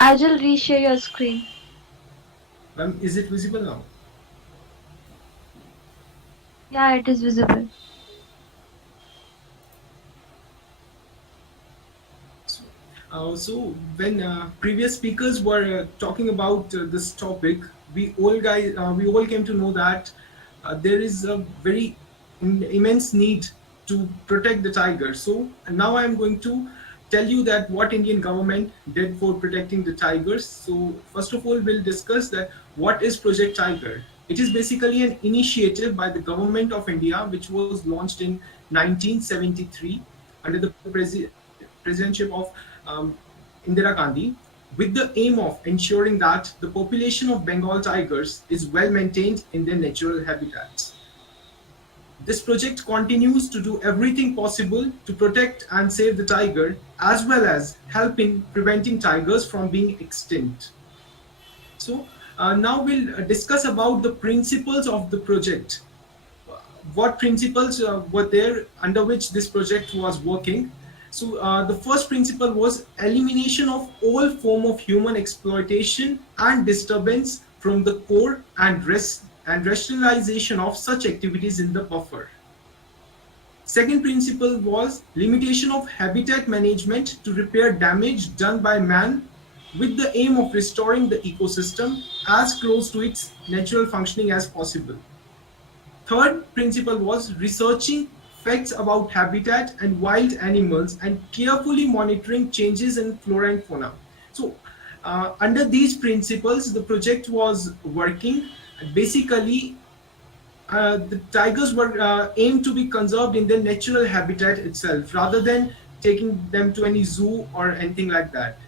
Ajal, reshare your screen. Ma'am, is it visible now? Yeah, it is visible. So when previous speakers were talking about this topic, we all came to know that there is a very immense need to protect the tiger. So now I am going to tell you that what Indian government did for protecting the tigers. So first of all, we'll discuss that what is Project Tiger. It is basically an initiative by the government of India which was launched in 1973 under the presidentship of Indira Gandhi, with the aim of ensuring that the population of Bengal tigers is well maintained in their natural habitats. This project continues to do everything possible to protect and save the tiger, as well as help in preventing tigers from being extinct. So now we'll discuss about the principles of the project. What principles were there under which this project was working? So the first principle was elimination of all form of human exploitation and disturbance from the core and rationalization of such activities in the buffer. Second principle was limitation of habitat management to repair damage done by man with the aim of restoring the ecosystem as close to its natural functioning as possible. third principle was researching facts about habitat and wild animals and carefully monitoring changes in flora and fauna. So, under these principles, the project was working. Basically, the tigers were aimed to be conserved in their natural habitat itself rather than taking them to any zoo or anything like that.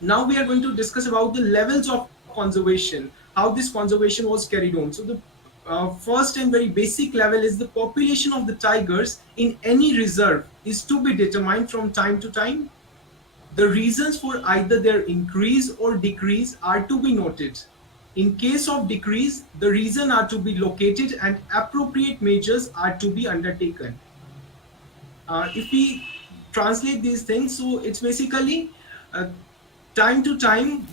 Now we are going to discuss about the levels of conservation, how this conservation was carried on. So the first and very basic level is the population of the tigers in any reserve is to be determined from time to time. The reasons for either their increase or decrease are to be noted. In case of decrease, the reason are to be located and appropriate measures are to be undertaken. If we translate these things, so it's basically time to time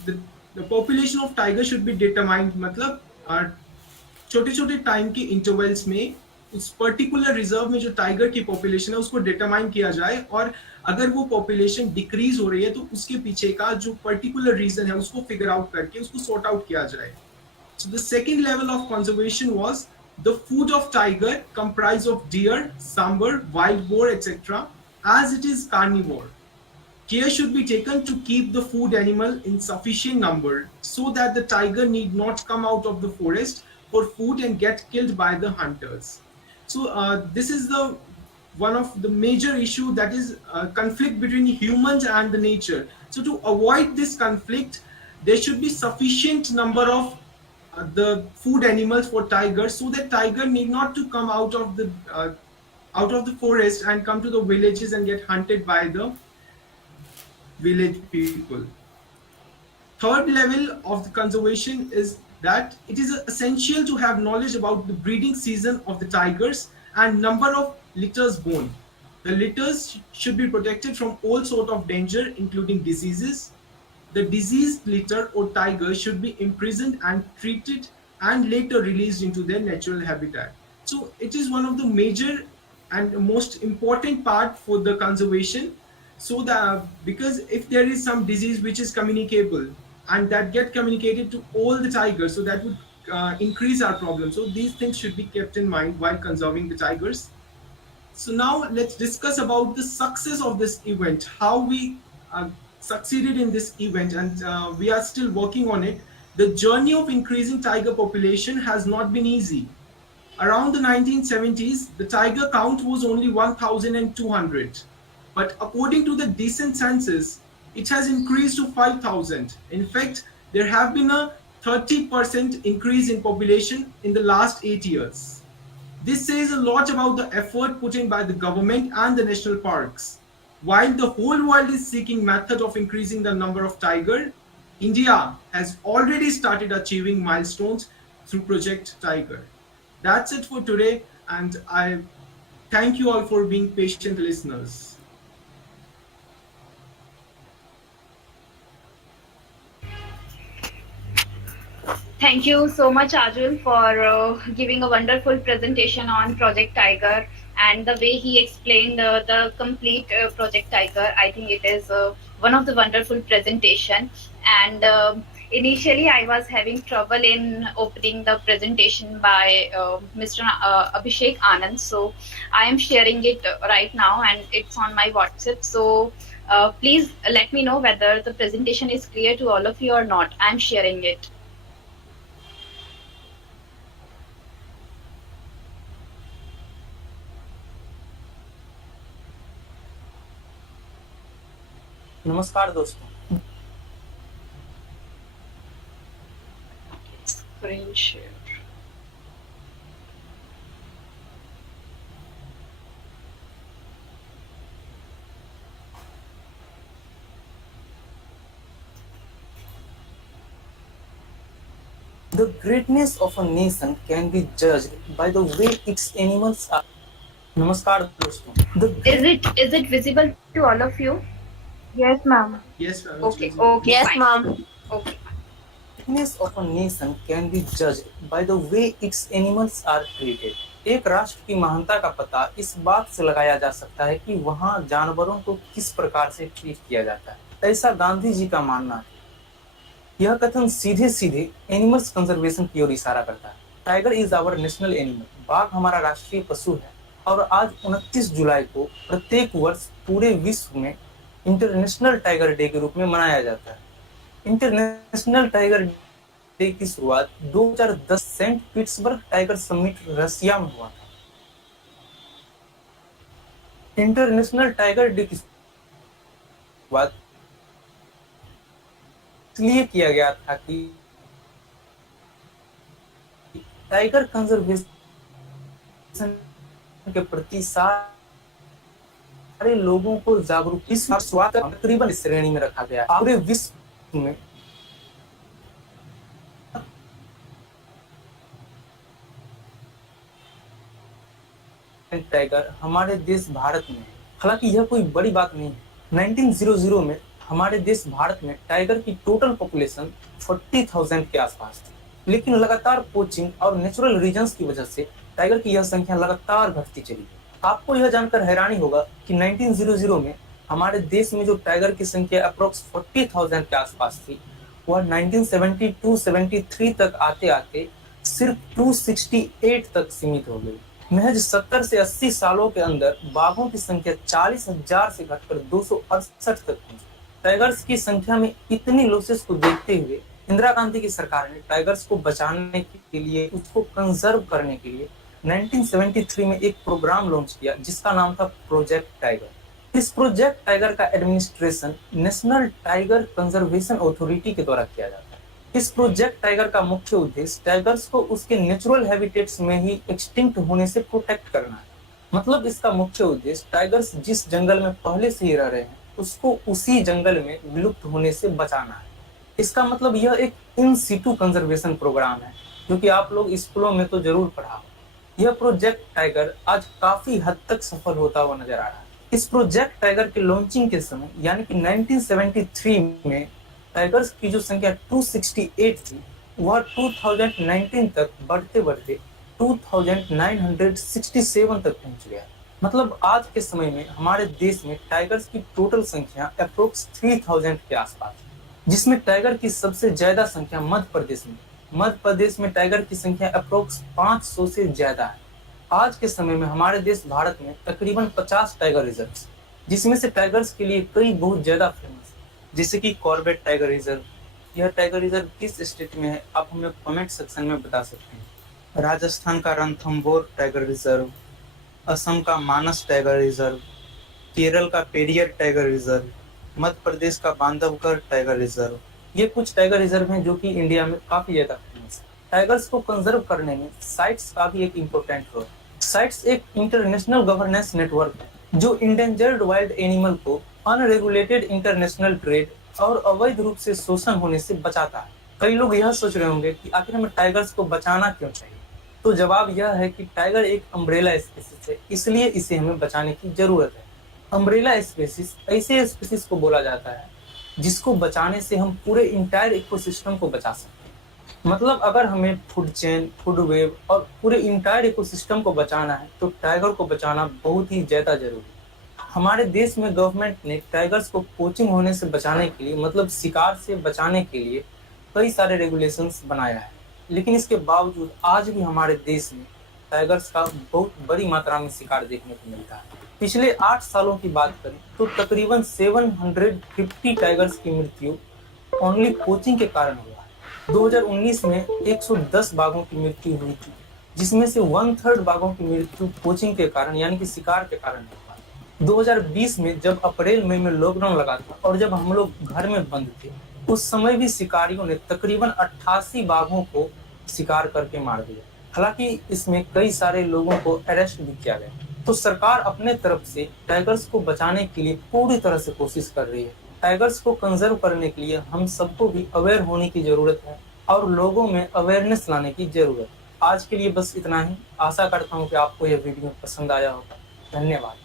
the population of tiger should be determined. मतलब छोटे छोटे time के intervals में उस particular reserve में जो tiger की population है उसको डिटरमाइन किया जाए, और अगर वो पॉपुलेशन डिक्रीज हो रही है तो उसके पीछे का जो पर्टिकुलर रीजन है उसको फिगर आउट करके उसको सॉर्ट आउट किया जाए. So the second level of conservation was the food of tiger comprised of deer, sambar, wild boar, etc. As it is carnivore, care should be taken to keep the food animal in sufficient number so that the tiger need not come out of the forest for food and get killed by the hunters. So this is the one of the major issue, that is conflict between humans and the nature. So to avoid this conflict, there should be sufficient number of the food animals for tigers so that tiger need not to come out of the forest and come to the villages and get hunted by the village people. Third level of the conservation is that it is essential to have knowledge about the breeding season of the tigers and number of litters born. The litters should be protected from all sort of danger including diseases. The diseased litter or tiger should be imprisoned and treated and later released into their natural habitat. So it is one of the major and most important part for the conservation. So that because if there is some disease which is communicable and that get communicated to all the tigers, so that would increase our problem. So these things should be kept in mind while conserving the tigers. So now let's discuss about the success of this event, how we succeeded in this event, and we are still working on it. The journey of increasing tiger population has not been easy. Around the 1970s, the tiger count was only 1,200. But according to the decent census, it has increased to 5,000. In fact, there have been a 30% increase in population in the last 8 years. This says a lot about the effort put in by the government and the national parks. While the whole world is seeking method of increasing the number of tiger, India has already started achieving milestones through Project Tiger. That's it for today, and I thank you all for being patient listeners. Thank you so much, Ajul, for giving a wonderful presentation on Project Tiger, and the way he explained the complete Project Tiger. I think it is one of the wonderful presentation. And initially, I was having trouble in opening the presentation by Mr. Abhishek Anand. So I am sharing it right now, and it's on my WhatsApp. So please let me know whether the presentation is clear to all of you or not. I'm sharing it. नमस्कार दोस्तों. Screen share. The greatness of a nation can be judged by the way its animals are. नमस्कार दोस्तों. Is it visible to all of you? Yes, ma'am. Yes, ma'am. Okay. Okay. Yes, fine. ma'am. Okay. The greatness of a nation can be judged by the way its animals are treated. एक राष्ट्र की महानता का पता इस बात से लगाया जा सकता है कि वहाँ जानवरों को किस प्रकार से ट्रीट किया जाता है. ऐसा गांधी जी का मानना है. यह कथन सीधे सीधे एनिमल्स कंजर्वेशन की ओर इशारा करता है. Tiger is our national animal, बाघ हमारा राष्ट्रीय पशु है। और आज 29 जुलाई को प्रत्येक वर्ष पूरे विश्व में इंटरनेशनल टाइगर डे के रूप में मनाया जाता है। इंटरनेशनल टाइगर डे की शुरुआत 2010 Saint Petersburg tiger summit Russia में हुआ था। इंटरनेशनल टाइगर डे की शुरुआत इसलिए किया गया था कि टाइगर कंजर्वेशन के प्रति सारे लोगों को जागरूक तकरीबन इस श्रेणी में रखा गया। पूरे विश्व में टाइगर हमारे देश भारत में है। हालांकि यह कोई बड़ी बात नहीं है। 1900 में हमारे देश भारत में टाइगर की टोटल पॉपुलेशन 40,000 के आसपास थी, लेकिन लगातार पोचिंग और नेचुरल रीजंस की वजह से टाइगर की यह संख्या लगातार घटती चली गई। आपको यह जानकर हैरानी होगा कि 1900 में हमारे देश में जो टाइगर की संख्या अप्रोक्स 40,000 के आसपास थी, वह 1972-73 तक आते आते सिर्फ 268 तक सीमित हो गई। महज 70 से 80 सालों के अंदर बाघों की संख्या 40,000 से घटकर 268 तक पहुंची। टाइगर्स की संख्या में इतनी लॉसेस को देखते हुए इंदिरा गांधी की सरकार ने टाइगर्स को बचाने के लिए, उसको कंजर्व करने के लिए 1973 में एक प्रोग्राम लॉन्च किया जिसका नाम था प्रोजेक्ट टाइगर। इस प्रोजेक्ट टाइगर का administration national tiger conservation authority के द्वारा किया जाता है। इस प्रोजेक्ट टाइगर का मुख्य उद्देश्य टाइगर्स को उसके नेचुरल हैबिटेट्स में ही एक्सटिंक्ट होने से प्रोटेक्ट करना है। मतलब इसका मुख्य उद्देश्य टाइगर्स जिस जंगल में पहले से ही रह रहे हैं उसको उसी जंगल में विलुप्त होने से बचाना है। इसका मतलब यह एक इन सिटू कंजर्वेशन प्रोग्राम है, जो कि आप लोग स्कूलों में तो जरूर पढ़ा हो। यह प्रोजेक्ट टाइगर आज काफी हद तक सफल होता हुआ नजर आ रहा है। इस प्रोजेक्ट टाइगर के लॉन्चिंग के समय यानी कि 1973 में टाइगर्स की जो संख्या 268 थी, वह 2019 तक बढ़ते बढ़ते 2967 तक पहुंच गया। मतलब आज के समय में हमारे देश में टाइगर्स की टोटल संख्या अप्रोक्स 3000 के आसपास, जिसमें टाइगर की सबसे ज्यादा संख्या मध्य प्रदेश में। मध्य प्रदेश में टाइगर की संख्या अप्रोक्स 500 से ज्यादा है। आज के समय में हमारे देश भारत में तकरीबन 50 टाइगर रिजर्व, जिसमें से टाइगर्स के लिए कई बहुत ज्यादा फेमस है, जैसे कि कॉर्बेट टाइगर रिजर्व। यह टाइगर रिजर्व किस स्टेट में है आप हमें कमेंट सेक्शन में बता सकते हैं। राजस्थान का रणथंभौर टाइगर रिजर्व, असम का मानस टाइगर रिजर्व, केरल का पेरियर टाइगर रिजर्व, मध्य प्रदेश का बांधवगढ़ टाइगर रिजर्व। ये कुछ टाइगर रिजर्व हैं जो कि इंडिया में काफी ज्यादा फेमस है। टाइगर्स को कंजर्व करने में साइट्स का भी एक इम्पोर्टेंट रोल। साइट्स एक इंटरनेशनल गवर्नेंस नेटवर्क है जो इंडेंजर्ड वाइल्ड एनिमल को अनरेगुलेटेड इंटरनेशनल ट्रेड और अवैध रूप से शोषण होने से बचाता है। कई लोग यह सोच रहे होंगे कि आखिर हमें टाइगर्स को बचाना क्यों चाहिए। तो जवाब यह है कि टाइगर एक अम्ब्रेला स्पीसीज है, इसलिए इसे हमें बचाने की जरूरत है। अम्ब्रेला स्पीसीज ऐसे स्पीसीज को बोला जाता है जिसको बचाने से हम पूरे इंटायर इकोसिस्टम को बचा सकते हैं। मतलब अगर हमें फूड चेन, फूड वेब और पूरे इंटायर इकोसिस्टम को बचाना है तो टाइगर को बचाना बहुत ही ज्यादा जरूरी है। हमारे देश में गवर्नमेंट ने टाइगर्स को पोचिंग होने से बचाने के लिए, मतलब शिकार से बचाने के लिए कई सारे रेगुलेशंस बनाया है, लेकिन इसके बावजूद आज भी हमारे देश में टाइगर्स का बहुत बड़ी मात्रा में शिकार देखने को मिलता है। पिछले 8 सालों की बात करें तो तकरीबन 750 टाइगर्स की मृत्यु ओनली पोचिंग के कारण हुआ है। 2019 में 110 बाघों की मृत्यु हुई थी, जिसमें से 1/3 बाघों की मृत्यु पोचिंग के कारण यानी कि शिकार के कारण हुआ। 2020 में जब अप्रैल मई में लॉकडाउन लगा था और जब हम लोग घर में बंद थे, उस समय भी शिकारियों ने तकरीबन 88 बाघों को शिकार करके मार दिया। हालांकि इसमें कई सारे लोगों को अरेस्ट भी किया गया। तो सरकार अपने तरफ से टाइगर्स को बचाने के लिए पूरी तरह से कोशिश कर रही है। टाइगर्स को कंजर्व करने के लिए हम सबको भी अवेयर होने की जरूरत है और लोगों में अवेयरनेस लाने की जरूरत है। आज के लिए बस इतना ही। आशा करता हूँ कि आपको यह वीडियो पसंद आया होगा। धन्यवाद।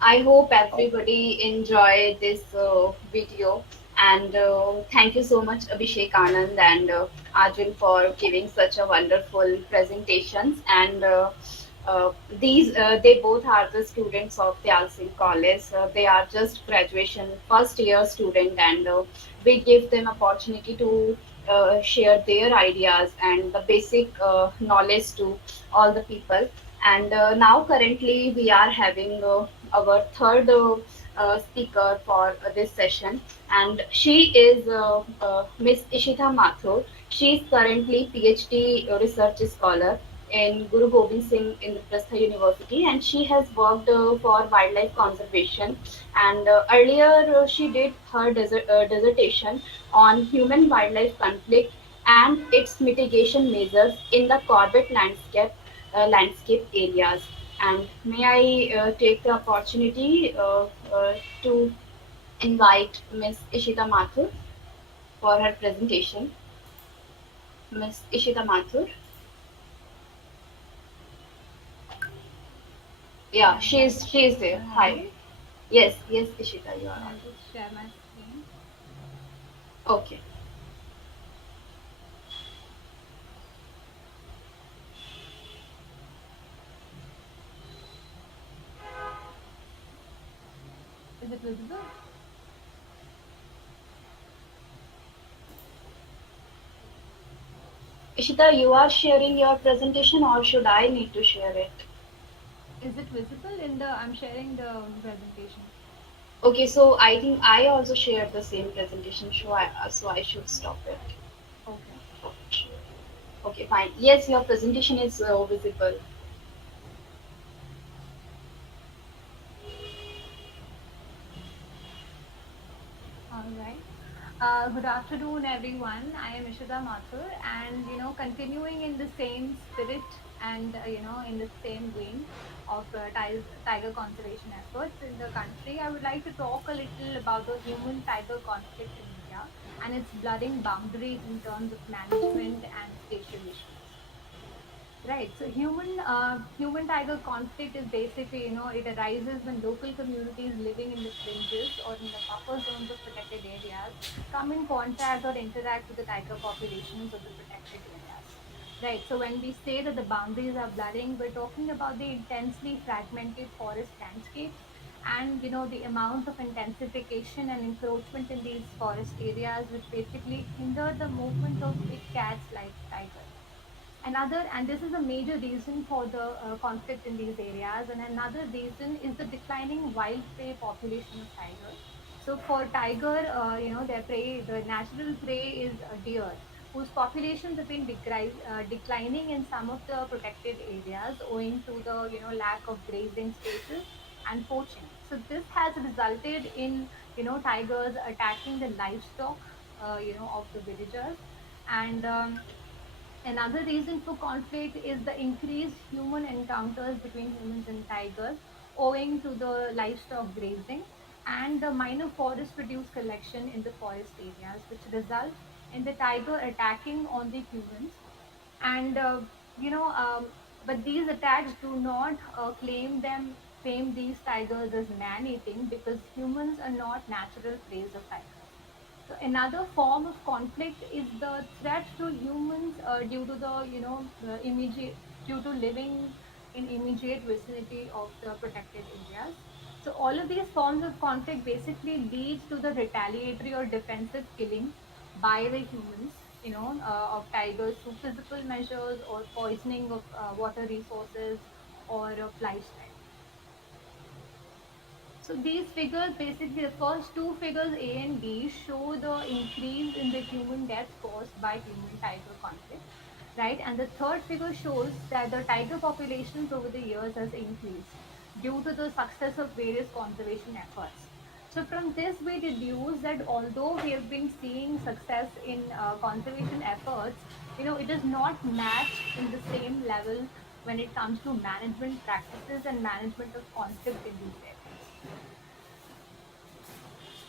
I hope everybody enjoyed this video, and thank you so much Abhishek Anand and Arjun for giving such a wonderful presentations, and they both are the students of Tyal Singh College. They are just graduation first year student, and we give them opportunity to share their ideas and the basic knowledge to all the people. And now currently we are having our third speaker for this session, and she is Miss Ishita Mathur. She is currently PhD research scholar in Guru Gobind Singh Indraprastha University, and she has worked for wildlife conservation. And earlier, she did her dissertation on human wildlife conflict and its mitigation measures in the Corbett landscape areas. And may I take the opportunity to invite Ms. Ishita Mathur for her presentation. Ms. Ishita Mathur. Yeah, she's there. Hi. Yes, yes, Ishita, you are I'll on. just share my screen. Okay. Is it visible? Ishita, you are sharing your presentation, or should I need to share it? Is it visible in the? I'm sharing the presentation. Okay, so I think I also shared the same presentation, so I should stop it. Okay. Okay, fine. Yes, your presentation is visible. All right. Good afternoon, everyone. I am Ishita Mathur, and continuing in the same spirit and in the same vein of tiger conservation efforts in the country, I would like to talk a little about the human-tiger conflict in India and its blurring boundaries in terms of management and spatial issues. Right. So human tiger conflict is basically, it arises when local communities living in the fringes or in the buffer zones of protected areas come in contact or interact with the tiger populations of the protected areas. Right. So when we say that the boundaries are blurring, we're talking about the intensely fragmented forest landscapes and the amount of intensification and encroachment in these forest areas which basically hinder the movement of big cats like tigers. Another, and this is a major reason for the conflict in these areas, and another reason is the declining wild prey population of tigers. So for tiger, their prey, the natural prey is a deer, whose populations have been declining in some of the protected areas owing to the lack of grazing spaces and poaching. So this has resulted in tigers attacking the livestock, of the villagers, and another reason for conflict is the increased human encounters between humans and tigers owing to the livestock grazing and the minor forest produce collection in the forest areas, which result in the tiger attacking on the humans. And, you know, um, but these attacks do not claim these tigers as man eating because humans are not natural prey of tigers. So another form of conflict is the threat to humans due to the immediate due to living in immediate vicinity of the protected areas. So all of these forms of conflict basically lead to the retaliatory or defensive killing by the humans, of tigers through physical measures or poisoning of water resources or of lifestyle. So these figures, basically the first two figures A and B, show the increase in the human deaths caused by human tiger conflict, right? And the third figure shows that the tiger populations over the years has increased due to the success of various conservation efforts. So from this we deduce that although we have been seeing success in conservation efforts, it is not matched in the same level when it comes to management practices and management of conflict in these areas.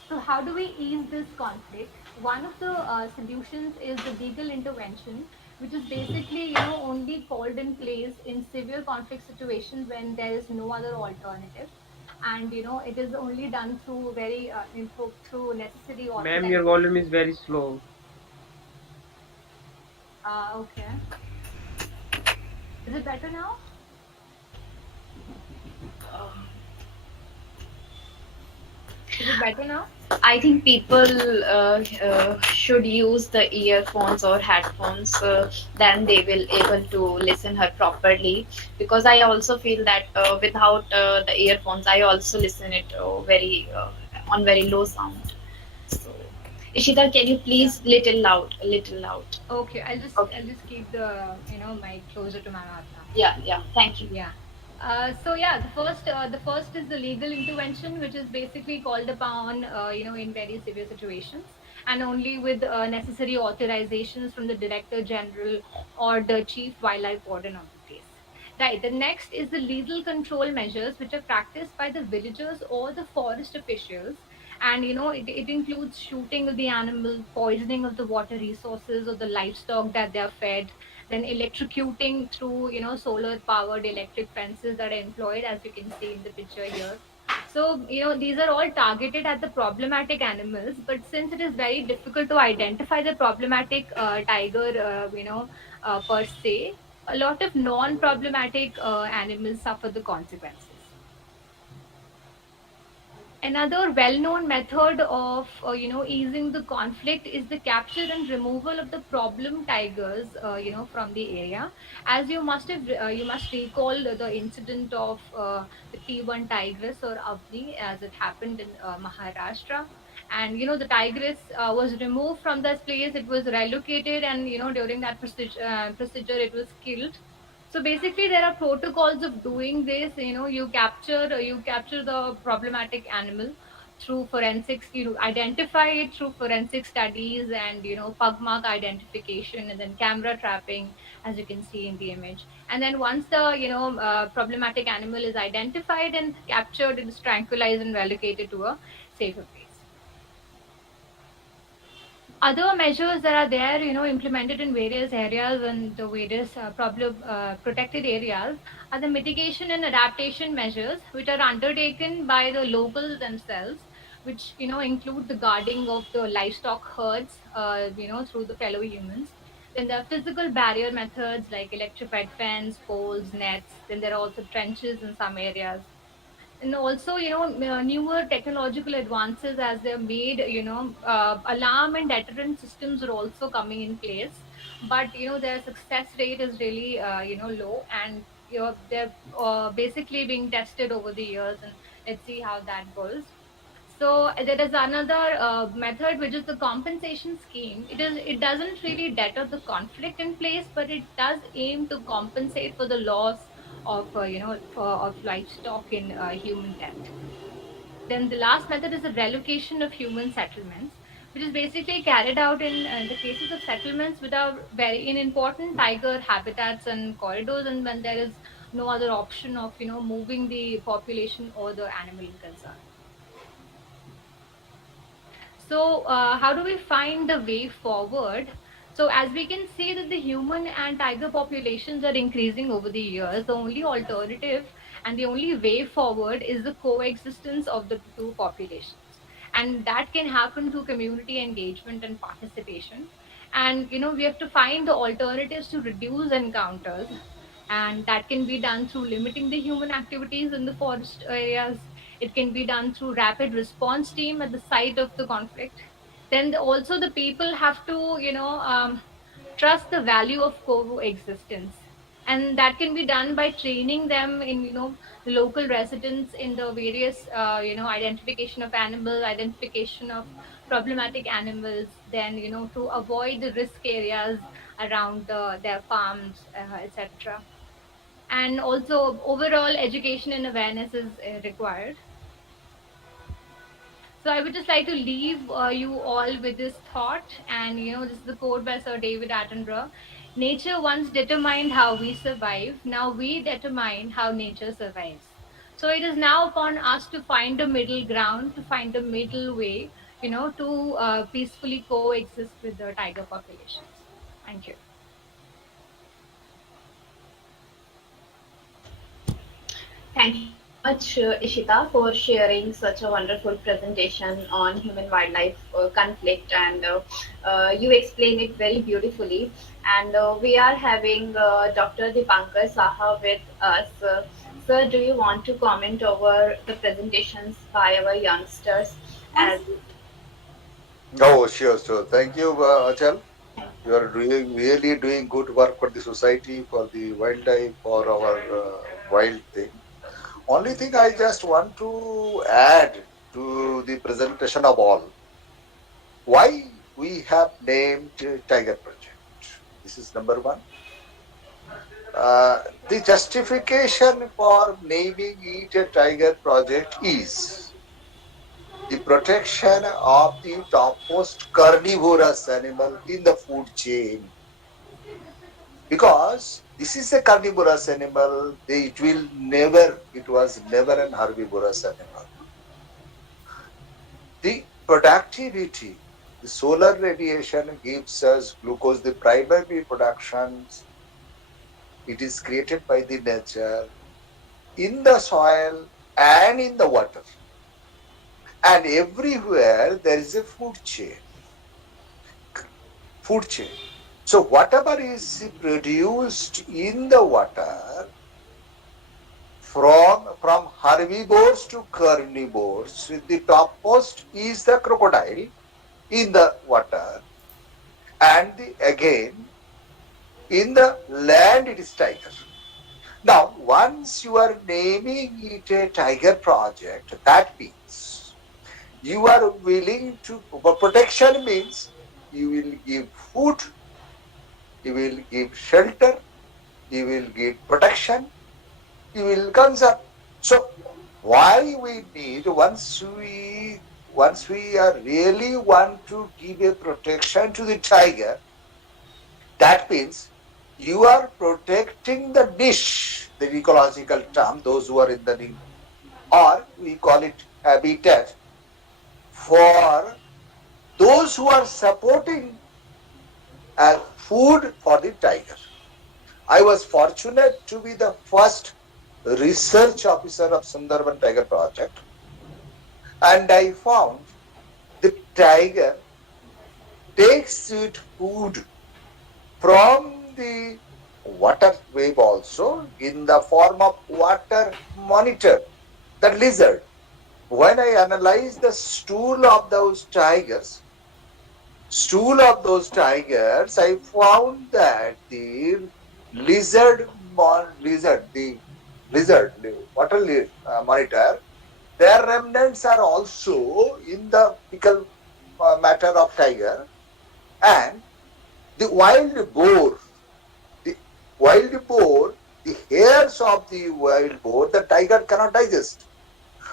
So, how do we ease this conflict? One of the solutions is the legal intervention, which is basically, only called in place in severe conflict situations when there is no other alternative, and it is only done through through necessary Ma'am, your authorization. volume is very slow. Okay. Is it better now? Is it better now? I think people should use the earphones or headphones, then they will able to listen her properly. Because I also feel that without the earphones, I also listen it very on very low sound. So, Ishita, can you Yeah. please little loud, a little loud? Okay, Okay. I'll just keep the mic closer to my mouth now. Yeah, yeah. Thank you. Yeah. So yeah, the first is the legal intervention, which is basically called upon, in very severe situations, and only with necessary authorizations from the Director General or the Chief Wildlife Warden of the place. Right. The next is the lethal control measures, which are practiced by the villagers or the forest officials, and it includes shooting of the animal, poisoning of the water resources or the livestock that they are fed, then electrocuting through solar powered electric fences that are employed, as you can see in the picture here. So these are all targeted at the problematic animals, but since it is very difficult to identify the problematic tiger per se, a lot of non problematic animals suffer the consequences. Another well-known method of easing the conflict is the capture and removal of the problem tigers from the area. As you must recall the incident of the T1 tigress or Avni, as it happened in Maharashtra. And the tigress was removed from this place, it was relocated, and during that procedure it was killed. So basically there are protocols of doing this. You capture the problematic animal through forensics, identify it through forensic studies and pug mark identification, and then camera trapping, as you can see in the image. And then once the problematic animal is identified and captured, it is tranquilized and relocated to a safer place. Other measures that are there, implemented in various areas and the various problem protected areas, are the mitigation and adaptation measures, which are undertaken by the locals themselves, which include the guarding of the livestock herds, through the fellow humans. Then there are physical barrier methods like electrified fence, poles, nets. Then there are also trenches in some areas, and also newer technological advances as they're made, alarm and deterrent systems are also coming in place, but their success rate is really low, and they're basically being tested over the years, and let's see how that goes. So there is another method, which is the compensation scheme. It doesn't really deter the conflict in place, but it does aim to compensate for the loss of of livestock in human death. Then the last method is the relocation of human settlements, which is basically carried out in the cases of settlements which are very in important tiger habitats and corridors, and when there is no other option of moving the population or the animal in concern. So, how do we find the way forward? So, as we can see that the human and tiger populations are increasing over the years, the only alternative and the only way forward is the coexistence of the two populations. And that can happen through community engagement and participation. And we have to find the alternatives to reduce encounters, and that can be done through limiting the human activities in the forest areas. It can be done through rapid response team at the site of the conflict. Then also the people have to trust the value of coexistence, and that can be done by training them in the local residents in the various identification of animals, identification of problematic animals, then to avoid the risk areas around their farms, etc. And also overall education and awareness is required. So I would just like to leave you all with this thought, and this is the quote by Sir David Attenborough: nature once determined how we survive, now we determine how nature survives. So it is now upon us to find a middle ground, to find a middle way, to peacefully coexist with the tiger populations. Thank you. Thank you so much, Ishita, for sharing such a wonderful presentation on human wildlife conflict, and you explain it very beautifully. And we are having Dr. Dipankar Saha with us. Sir, do you want to comment over the presentations by our youngsters? as Oh, sure. Thank you, Achal. You are really doing good work for the society, for the wildlife, for our wild thing. Only thing I just want to add to the presentation of all, why we have named Tiger Project. This is number one. The justification for naming it a Tiger Project is the protection of the topmost carnivorous animal in the food chain. Because this is a carnivorous animal, it was never an herbivorous animal. The productivity, the solar radiation gives us glucose, the primary productions, it is created by the nature in the soil and in the water. And everywhere there is a food chain. So whatever is produced in the water, from herbivores to carnivores, the topmost is the crocodile in the water, and again in the land it is tiger. Now, once you are naming it a tiger project, that means you are willing to, protection means you will give food, you will give shelter, you will give protection, you will conserve. So why we need, once we are really want to give a protection to the tiger, that means you are protecting the niche, the ecological term, those who are in the, or we call it habitat, for those who are supporting as food for the tiger. I was fortunate to be the first research officer of Sundarban Tiger Project, and I found the tiger takes its food from the water wave also in the form of water monitor, the lizard. When I analyzed the stool of those tigers, I found that the water monitor, their remnants are also in the fecal matter of tiger, and the wild boar, the hairs of the wild boar, the tiger cannot digest.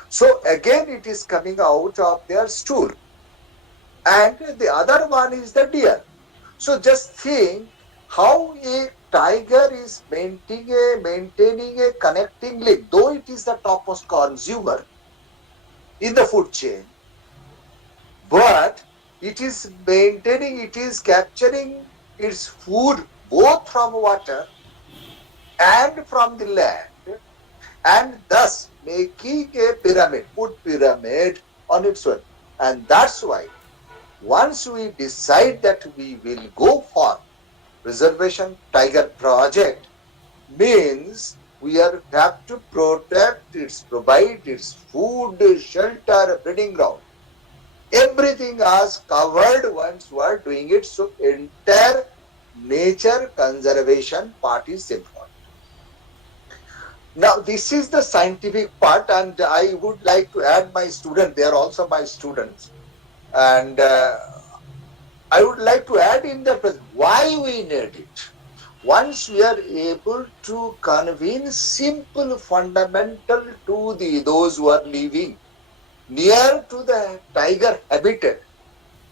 So again it is coming out of their stool. And the other one is the deer. So just think how a tiger is maintaining a connecting link, though it is the topmost consumer in the food chain, but it is capturing its food both from water and from the land, and thus making a food pyramid on its own. And that's why once we decide that we will go for reservation tiger project, means we have to provide its food, shelter, breeding ground. Everything is covered once we are doing it. So entire nature conservation part is important. Now this is the scientific part, and I would like to add my students. They are also my students, and I would like to add in the why we need it. Once we are able to convince simple fundamental to those who are living near to the tiger habitat,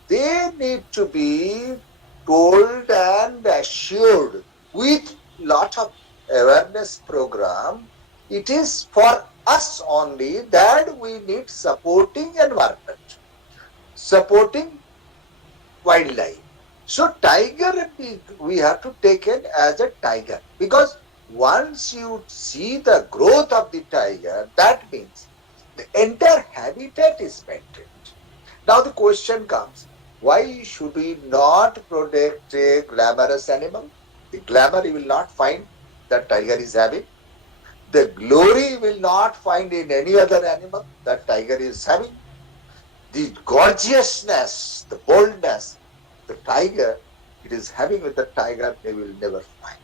they need to be told and assured with lot of awareness program. It is for us only that we need supporting environment, supporting wildlife. So tiger, we have to take it as a tiger, because once you see the growth of the tiger, that means the entire habitat is maintained. Now the question comes, why should we not protect a glamorous animal? The glamour you will not find that tiger is having. The glory you will not find in any other animal that tiger is having. the gorgeousness, the boldness, the tiger, it is having with the tiger, they will never find.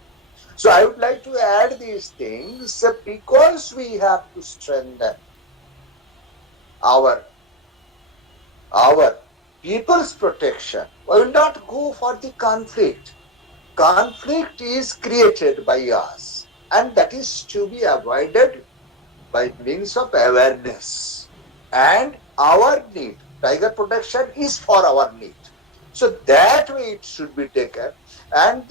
So I would like to add these things because we have to strengthen our people's protection. We will not go for the conflict. Conflict is created by us, and that is to be avoided by means of awareness and our need. Tiger protection is for our need. So that way it should be taken, and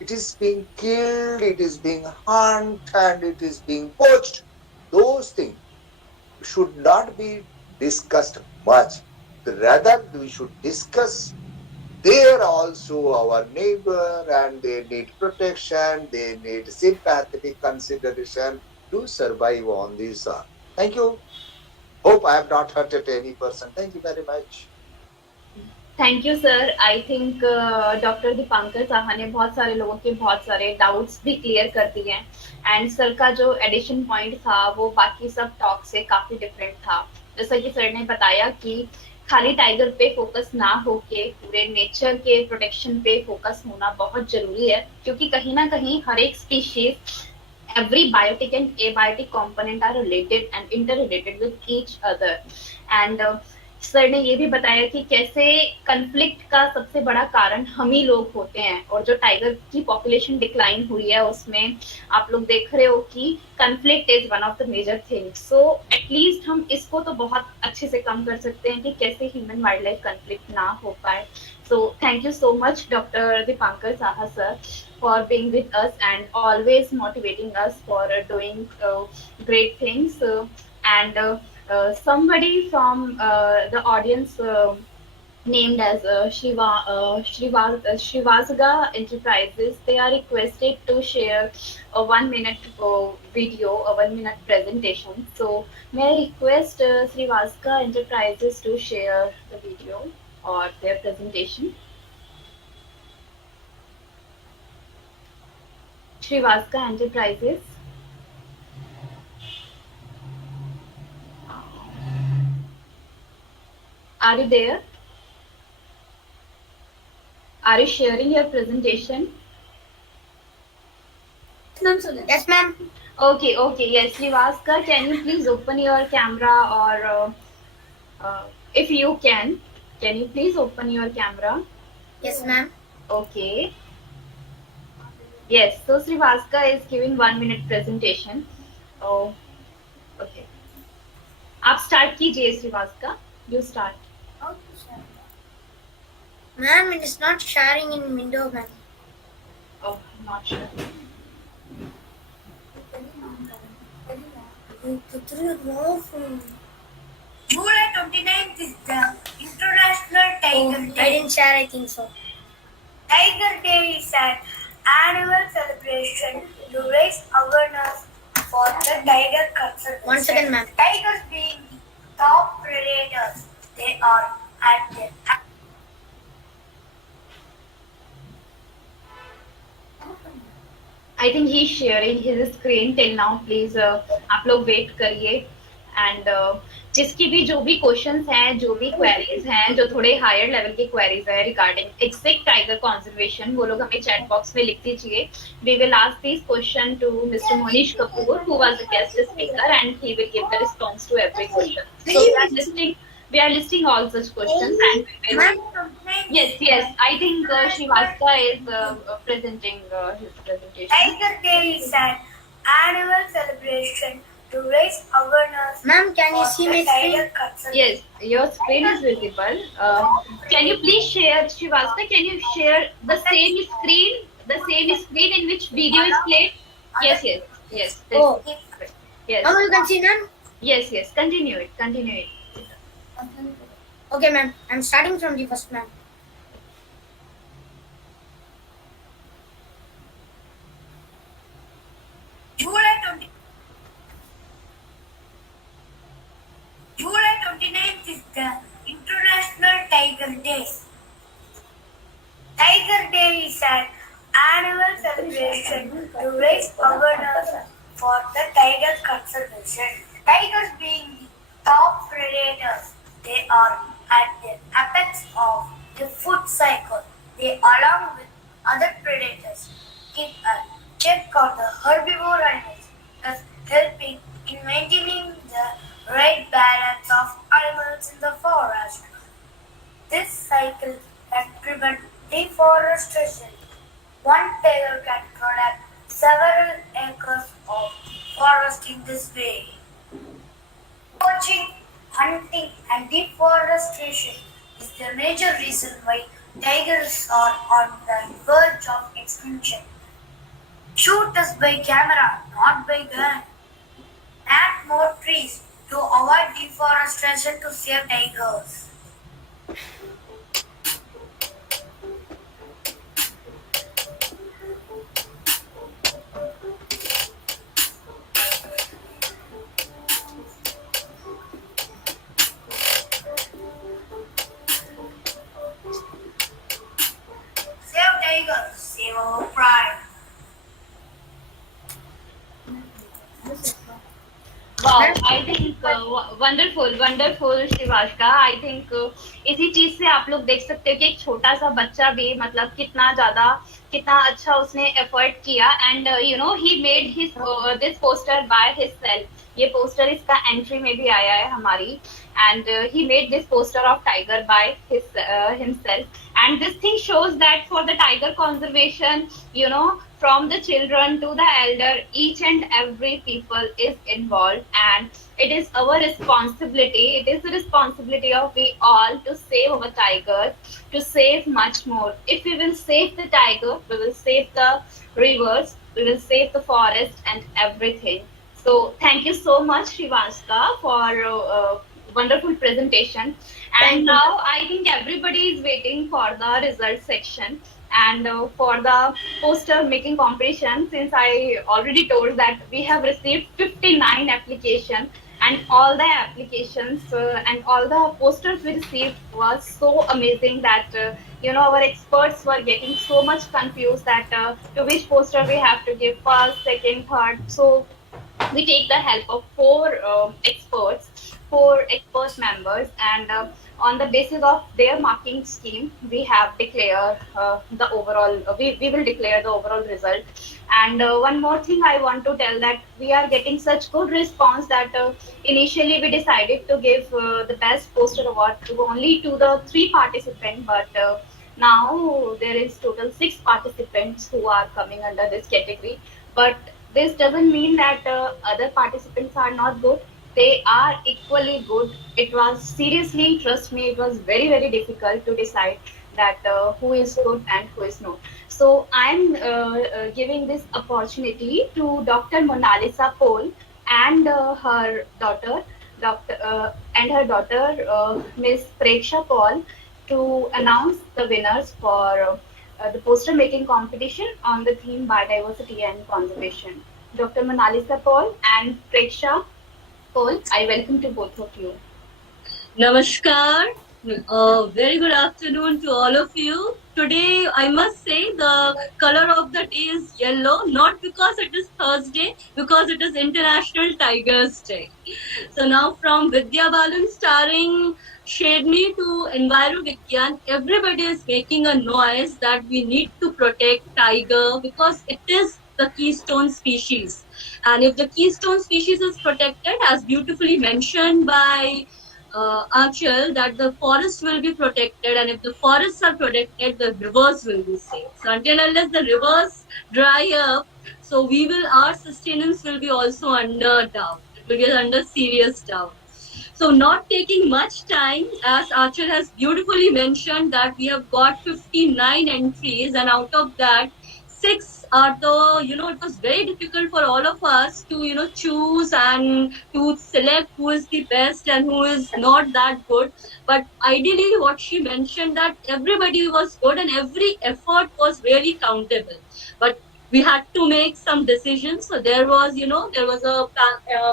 it is being killed, it is being hunted, and it is being poached. Those things should not be discussed much. Rather, we should discuss they are also our neighbor and they need protection, they need sympathetic consideration to survive on this earth. Thank you. Hope I have not hurted any person. Thank you very much. Thank you sir. I think doctor Dipankar Saha ने बहुत सारे लोगों के बहुत सारे doubts भी clear कर दिए हैं एंड सर का जो एडिशन पॉइंट था वो बाकी सब टॉक से काफी डिफरेंट था. जैसा कि सर ने बताया कि खाली टाइगर पे फोकस ना होके पूरे नेचर के प्रोटेक्शन पे फोकस होना बहुत जरूरी है, क्योंकि कहीं ना कहीं हर एक species every biotic and abiotic component are related and interrelated with each other. And sir ने ये भी बताया कि कैसे कन्फ्लिक्ट का सबसे बड़ा कारण हम ही लोग होते हैं, और जो टाइगर की पॉपुलेशन डिक्लाइन हुई है उसमें आप लोग देख रहे हो कि conflict is one of the major thing. So at least हम इसको तो बहुत अच्छे से कम कर सकते हैं कि कैसे ह्यूमन वाइल्ड लाइफ कन्फ्लिक्ट ना हो पाए. So thank you so much, Dr. Dipankar Saha sir, for being with us and always motivating us for doing great things. And somebody from the audience named as Shrivasga Enterprises, they are requested to share a 1-minute video, a 1-minute presentation. So may I request Shrivasga Enterprises to share the video or their presentation. Shrivasga Enterprises. Are you there? Are you sharing your presentation? Yes, ma'am. Okay, yes. Shrivasga, can you please open your camera, or if you can you please open your camera? Yes, ma'am. Okay. Yes, so Shrivasga is giving 1-minute presentation. Oh, okay. आप start कीजिए Shrivasga. You start. Ma'am, it is not sharing in window, ma'am. Oh, not sure. July 29th is the International Tiger Day. I didn't share, I think so. Tiger Day is an annual celebration to raise awareness for the tiger conservation. 1 second, ma'am. Tigers being the top predators, they are at their I think he's sharing his screen till now. Please आप लोग wait करिए, and जिसकी भी जो भी questions हैं, जो भी क्वेरीज हैं, जो थोड़े हायर लेवल की क्वेरीज है रिगार्डिंग एक्सेक्ट टाइगर कंजर्वेशन, वो लोग हमें चैट बॉक्स में लिख दीजिए. We will ask this question to Mr. Mohnish Kapoor, who was the guest speaker, and he will give the response to every question. So we are listing all such questions, and we will. Yes. I think Shrivasga is presenting his presentation. Tiger Day is an annual celebration to raise awareness. Ma'am, can you see my screen? Yes, your screen is visible. Can you please share, Shrivasga? Can you share the same screen in which video is played? Yes. Oh, yes. Ma'am, you can see, ma'am? Yes. Continue it. Okay, ma'am. I'm starting from the first, ma'am. July 29th is the International Tiger Day. Tiger Day is an annual celebration to raise awareness for the tiger conservation. Tigers being the top predators, they are at the apex of the food cycle. They, along with other predators, keep a check on the herbivore animals, thus helping in maintaining the right balance of animals in the forest. This cycle can prevent deforestation. One tiger can protect several acres of forest in this way. Poaching, hunting, and deforestation is the major reason why tigers are on the verge of extinction. Shoot us by camera, not by gun. Plant more trees to avoid deforestation to save tigers. Save tigers, save our pride. Wow I think wonderful wonderful Shivashika I think इसी चीज से आप लोग देख सकते हो कि एक छोटा सा बच्चा भी मतलब कितना अच्छा उसने एफर्ट किया and you know he made his this poster by his self ये पोस्टर इसका एंट्री में भी आया है हमारी and he made this poster of tiger by himself and this thing shows that for the tiger conservation you know from the children to the elder each and every people is involved and it is our responsibility it is the responsibility of we all to save our tigers to save much more if we will save the tiger we will save the rivers we will save the forest and everything so thank you so much Shivaska for wonderful presentation and now I think everybody is waiting for the result section and for the poster making competition since I already told that we have received 59 applications and all the applications and all the posters we received was so amazing that you know our experts were getting so much confused that to which poster we have to give first second third so we take the help of four expert members and on the basis of their marking scheme we have declared the overall we will declare the overall result and one more thing I want to tell that we are getting such good response that initially we decided to give the best poster award to only to the 3 participants but now there is total 6 participants who are coming under this category but this doesn't mean that other participants are not good they are equally good it was seriously trust me it was very difficult to decide that who is good and who is not so I'm giving this opportunity to Dr. Monalisa Paul and her daughter Miss Preksha Paul to announce the winners for the poster making competition on the theme biodiversity and conservation. Dr. Monalisa Paul and Preksha Paul, I welcome to both of you. Namaskar. Very good afternoon to all of you. Today, I must say the color of the day is yellow, not because it is Thursday, because it is International Tigers Day. So now from Vidya Balan starring Shedni to EnviroVigyan, everybody is making a noise that we need to protect tiger because it is the keystone species. And if the keystone species is protected, as beautifully mentioned by Achal, that the forests will be protected, and if the forests are protected, the rivers will be safe. So until unless the rivers dry up, so our sustenance will be also under doubt. It will be under serious doubt. So not taking much time, as Achal has beautifully mentioned that we have got 59 entries, and out of that, 6 are the, it was very difficult for all of us to, choose and to select who is the best and who is not that good. But ideally, what she mentioned that everybody was good and every effort was really countable. But we had to make some decisions. So there was, a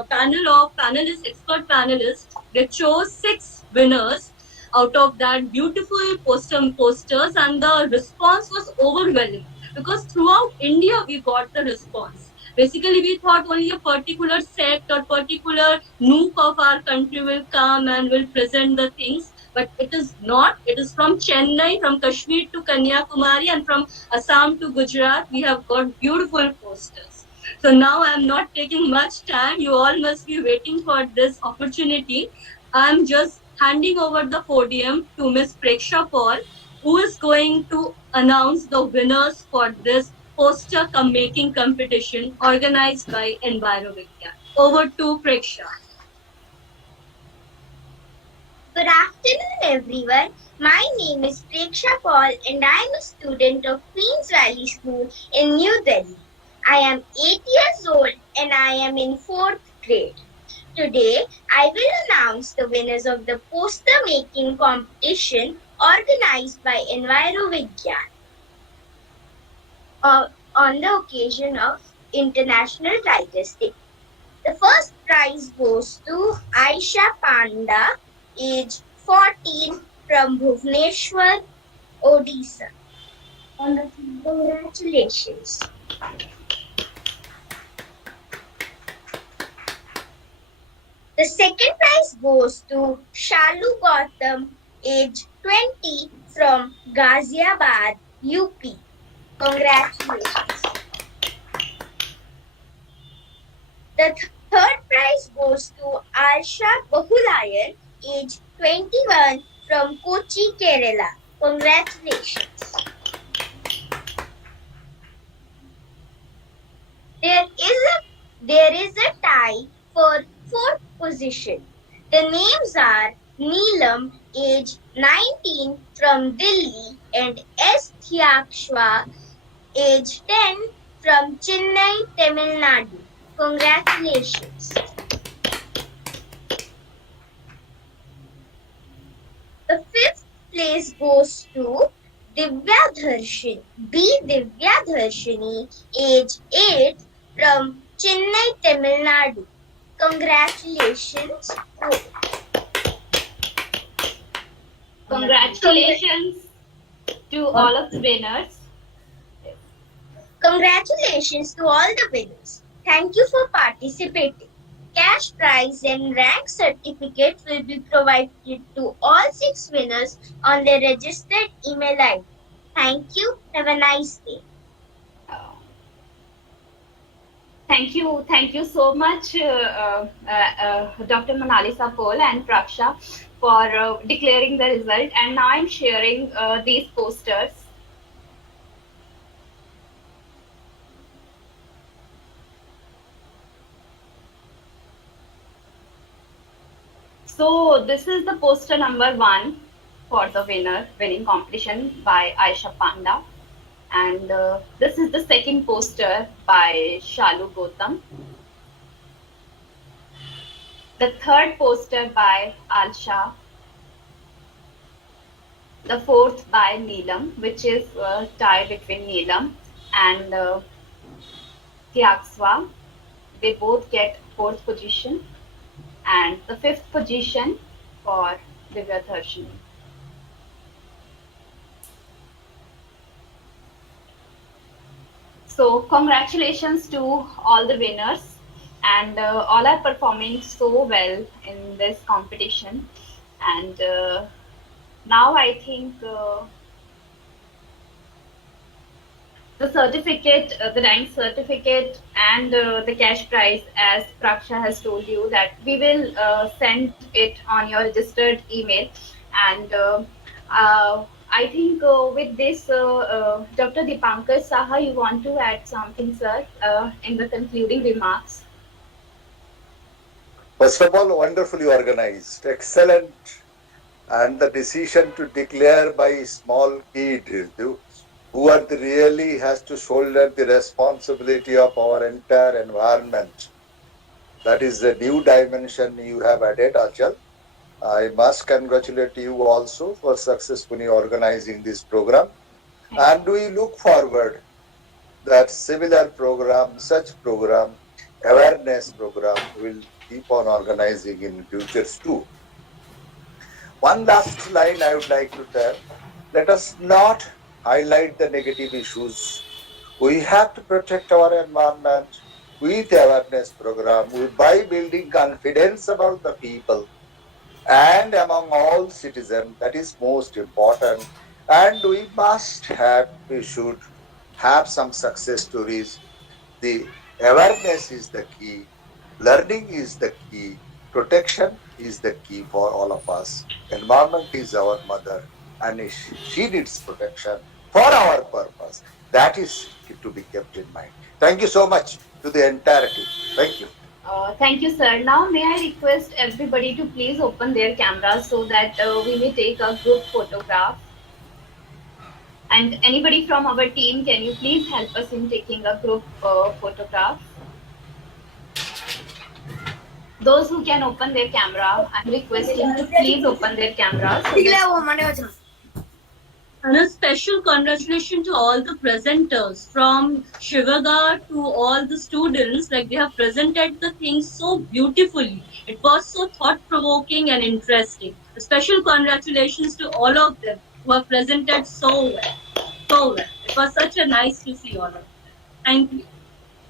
panel of panelists, expert panelists. They chose 6 winners out of that beautiful posters, and the response was overwhelming because throughout India we got the response. Basically, we thought only a particular sect or particular nook of our country will come and will present the things. but it is not. It is from Chennai, from Kashmir to Kanyakumari, and from Assam to Gujarat. We have got beautiful posters. So now I'm not taking much time. You all must be waiting for this opportunity. I'm just handing over the podium to Miss Preksha Paul, who is going to announce the winners for this poster making competition organized by EnviroVigyan. Over to Preksha. Good afternoon, everyone. My name is Preksha Paul, and I am a student of Queens Valley School in New Delhi. I am 8 years old and I am in 4th grade. Today, I will announce the winners of the poster making competition organized by EnviroVigyan on the occasion of International Writers' Day. The first prize goes to Aisha Panda, age 14, from Bhubaneswar, Odisha. Congratulations. The second prize goes to Shalu Gautam, age 20, from Ghaziabad, UP. Congratulations. The third prize goes to Alsha Bahulayan, age 21, from Kochi, Kerala. Congratulations. There is a tie for 4th position. The names are Neelam, age 19, from Delhi, and S. Thiakshwa, age 10, from Chennai, Tamil Nadu. Congratulations. The 5th place goes to Divya Dharshan, B. Divya Dharshani, age 8, from Chennai, Tamil Nadu. Congratulations. Congratulations to all of the winners. Congratulations to all the winners. Thank you for participating. Cash prize and rank certificate will be provided to all 6 winners on their registered email ID. Thank you. Have a nice day. Thank you so much, Dr. Monalisa Paul and Praksha, for declaring the result. And now I'm sharing these posters. So this is the poster number 1 for the winning competition by Aisha Panda. And this is the second poster by Shalu Gautam. The third poster by Alsha. The fourth by Neelam, which is a tie between Neelam and Tyakswa. They both get 4th position. And the 5th position for Divya Dharshani. So congratulations to all the winners, and all are performing so well in this competition. And now I think the certificate, the rank certificate, and the cash prize, as Praksha has told you, that we will send it on your registered email. And I think with this, Dr. Dipankar Saha, you want to add something, sir, in the concluding remarks? First of all, wonderfully organized, excellent. And the decision to declare by small kid, who are really has to shoulder the responsibility of our entire environment. That is the new dimension you have added, Achal. I must congratulate you also for successfully organizing this program. And we look forward that similar program, such program, awareness program will keep on organizing in futures too. One last line I would like to tell, let us not highlight the negative issues. We have to protect our environment with awareness program, by building confidence about the people. and among all citizens. That is most important. And we should have some success stories. The awareness is the key. Learning is the key. Protection is the key for all of us. Environment is our mother, and she needs protection for our purpose. That is to be kept in mind. Thank you so much to the entire team. Thank you. Thank you, sir. Now, may I request everybody to please open their cameras so that we may take a group photograph. And anybody from our team, can you please help us in taking a group photograph? Those who can open their camera, I'm requesting to please open their camera. And a special congratulations to all the presenters from Shivaga to all the students. Like they have presented the things so beautifully. It was so thought-provoking and interesting. A special congratulations to all of them who have presented so well. So well. It was such a nice to see all of them. Thank you.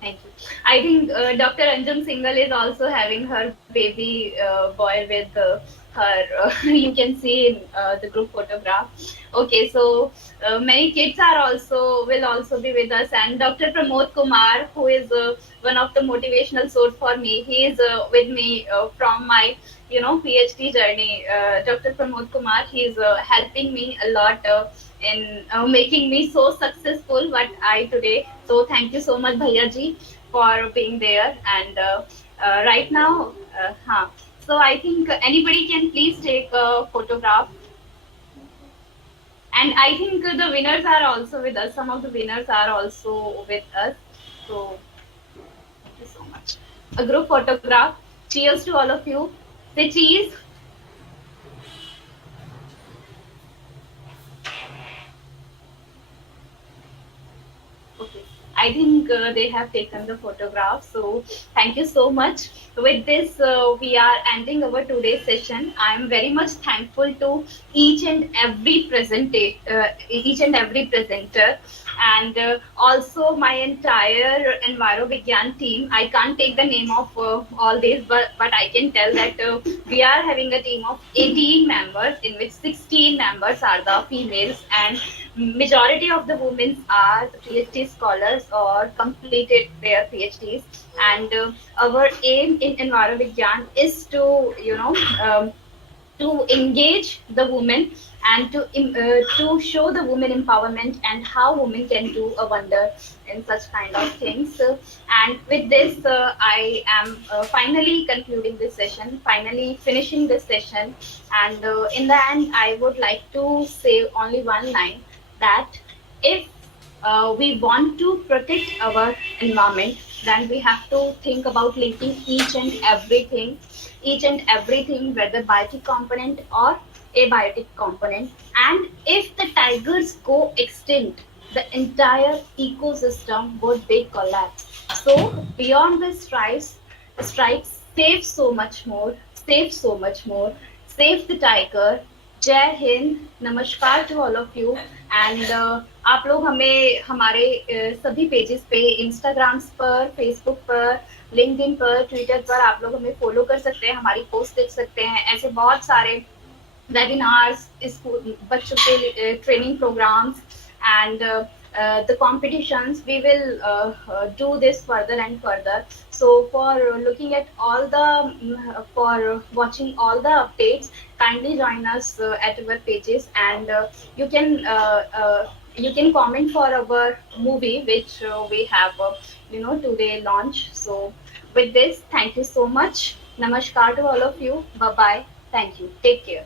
Thank you. I think Dr. Anjum Singhal is also having her baby boy with her. You can see in the group photograph. Okay, so many kids will also be with us, and Dr. Pramod Kumar, who is one of the motivational source for me, he is with me from my PhD journey. Dr. Pramod Kumar, he is helping me a lot in making me so successful what I today. So thank you so much, Bhaiya ji, for being there. And right now, so I think anybody can please take a photograph. And I think the winners are also with us. Some of the winners are also with us. So thank you so much. A group photograph. Cheers to all of you. Say cheese. Okay. I think they have taken the photograph. So thank you so much. With this, we are ending our today's session. I am very much thankful to each and every presenter, and also my entire EnviroVigyan team. I can't take the name of all these, but I can tell that we are having a team of 18 members, in which 16 members are the females, and majority of the women are PhD scholars or completed their PhDs. And our aim in EnviroVigyan is to to engage the women and to show the women empowerment and how women can do a wonder in such kind of things. And with this, I am finally concluding this session, finally finishing this session. And in the end, I would like to say only one line, that if we want to protect our environment, then we have to think about linking each and everything, whether biotic component or abiotic component. And if the tigers go extinct, the entire ecosystem would be collapsed. So beyond the strikes, save so much more, save the tiger. जय हिंद, नमस्कार to all of you. And आप लोग हमें हमारे सभी pages पे, Instagrams पर, Facebook पर, लिंक्डइन पर, ट्विटर पर आप लोग हमें फॉलो कर सकते हैं, हमारी पोस्ट देख सकते हैं. ऐसे बहुत सारे वेबिनार्स, बच्चों के training programmes and the competitions, we will do this further and further. So for looking at all the for watching all the updates, kindly join us at our pages, and you can comment for our movie which we have today launch. So with this, thank you so much. Namaskar to all of you. Bye bye. Thank you. Take care.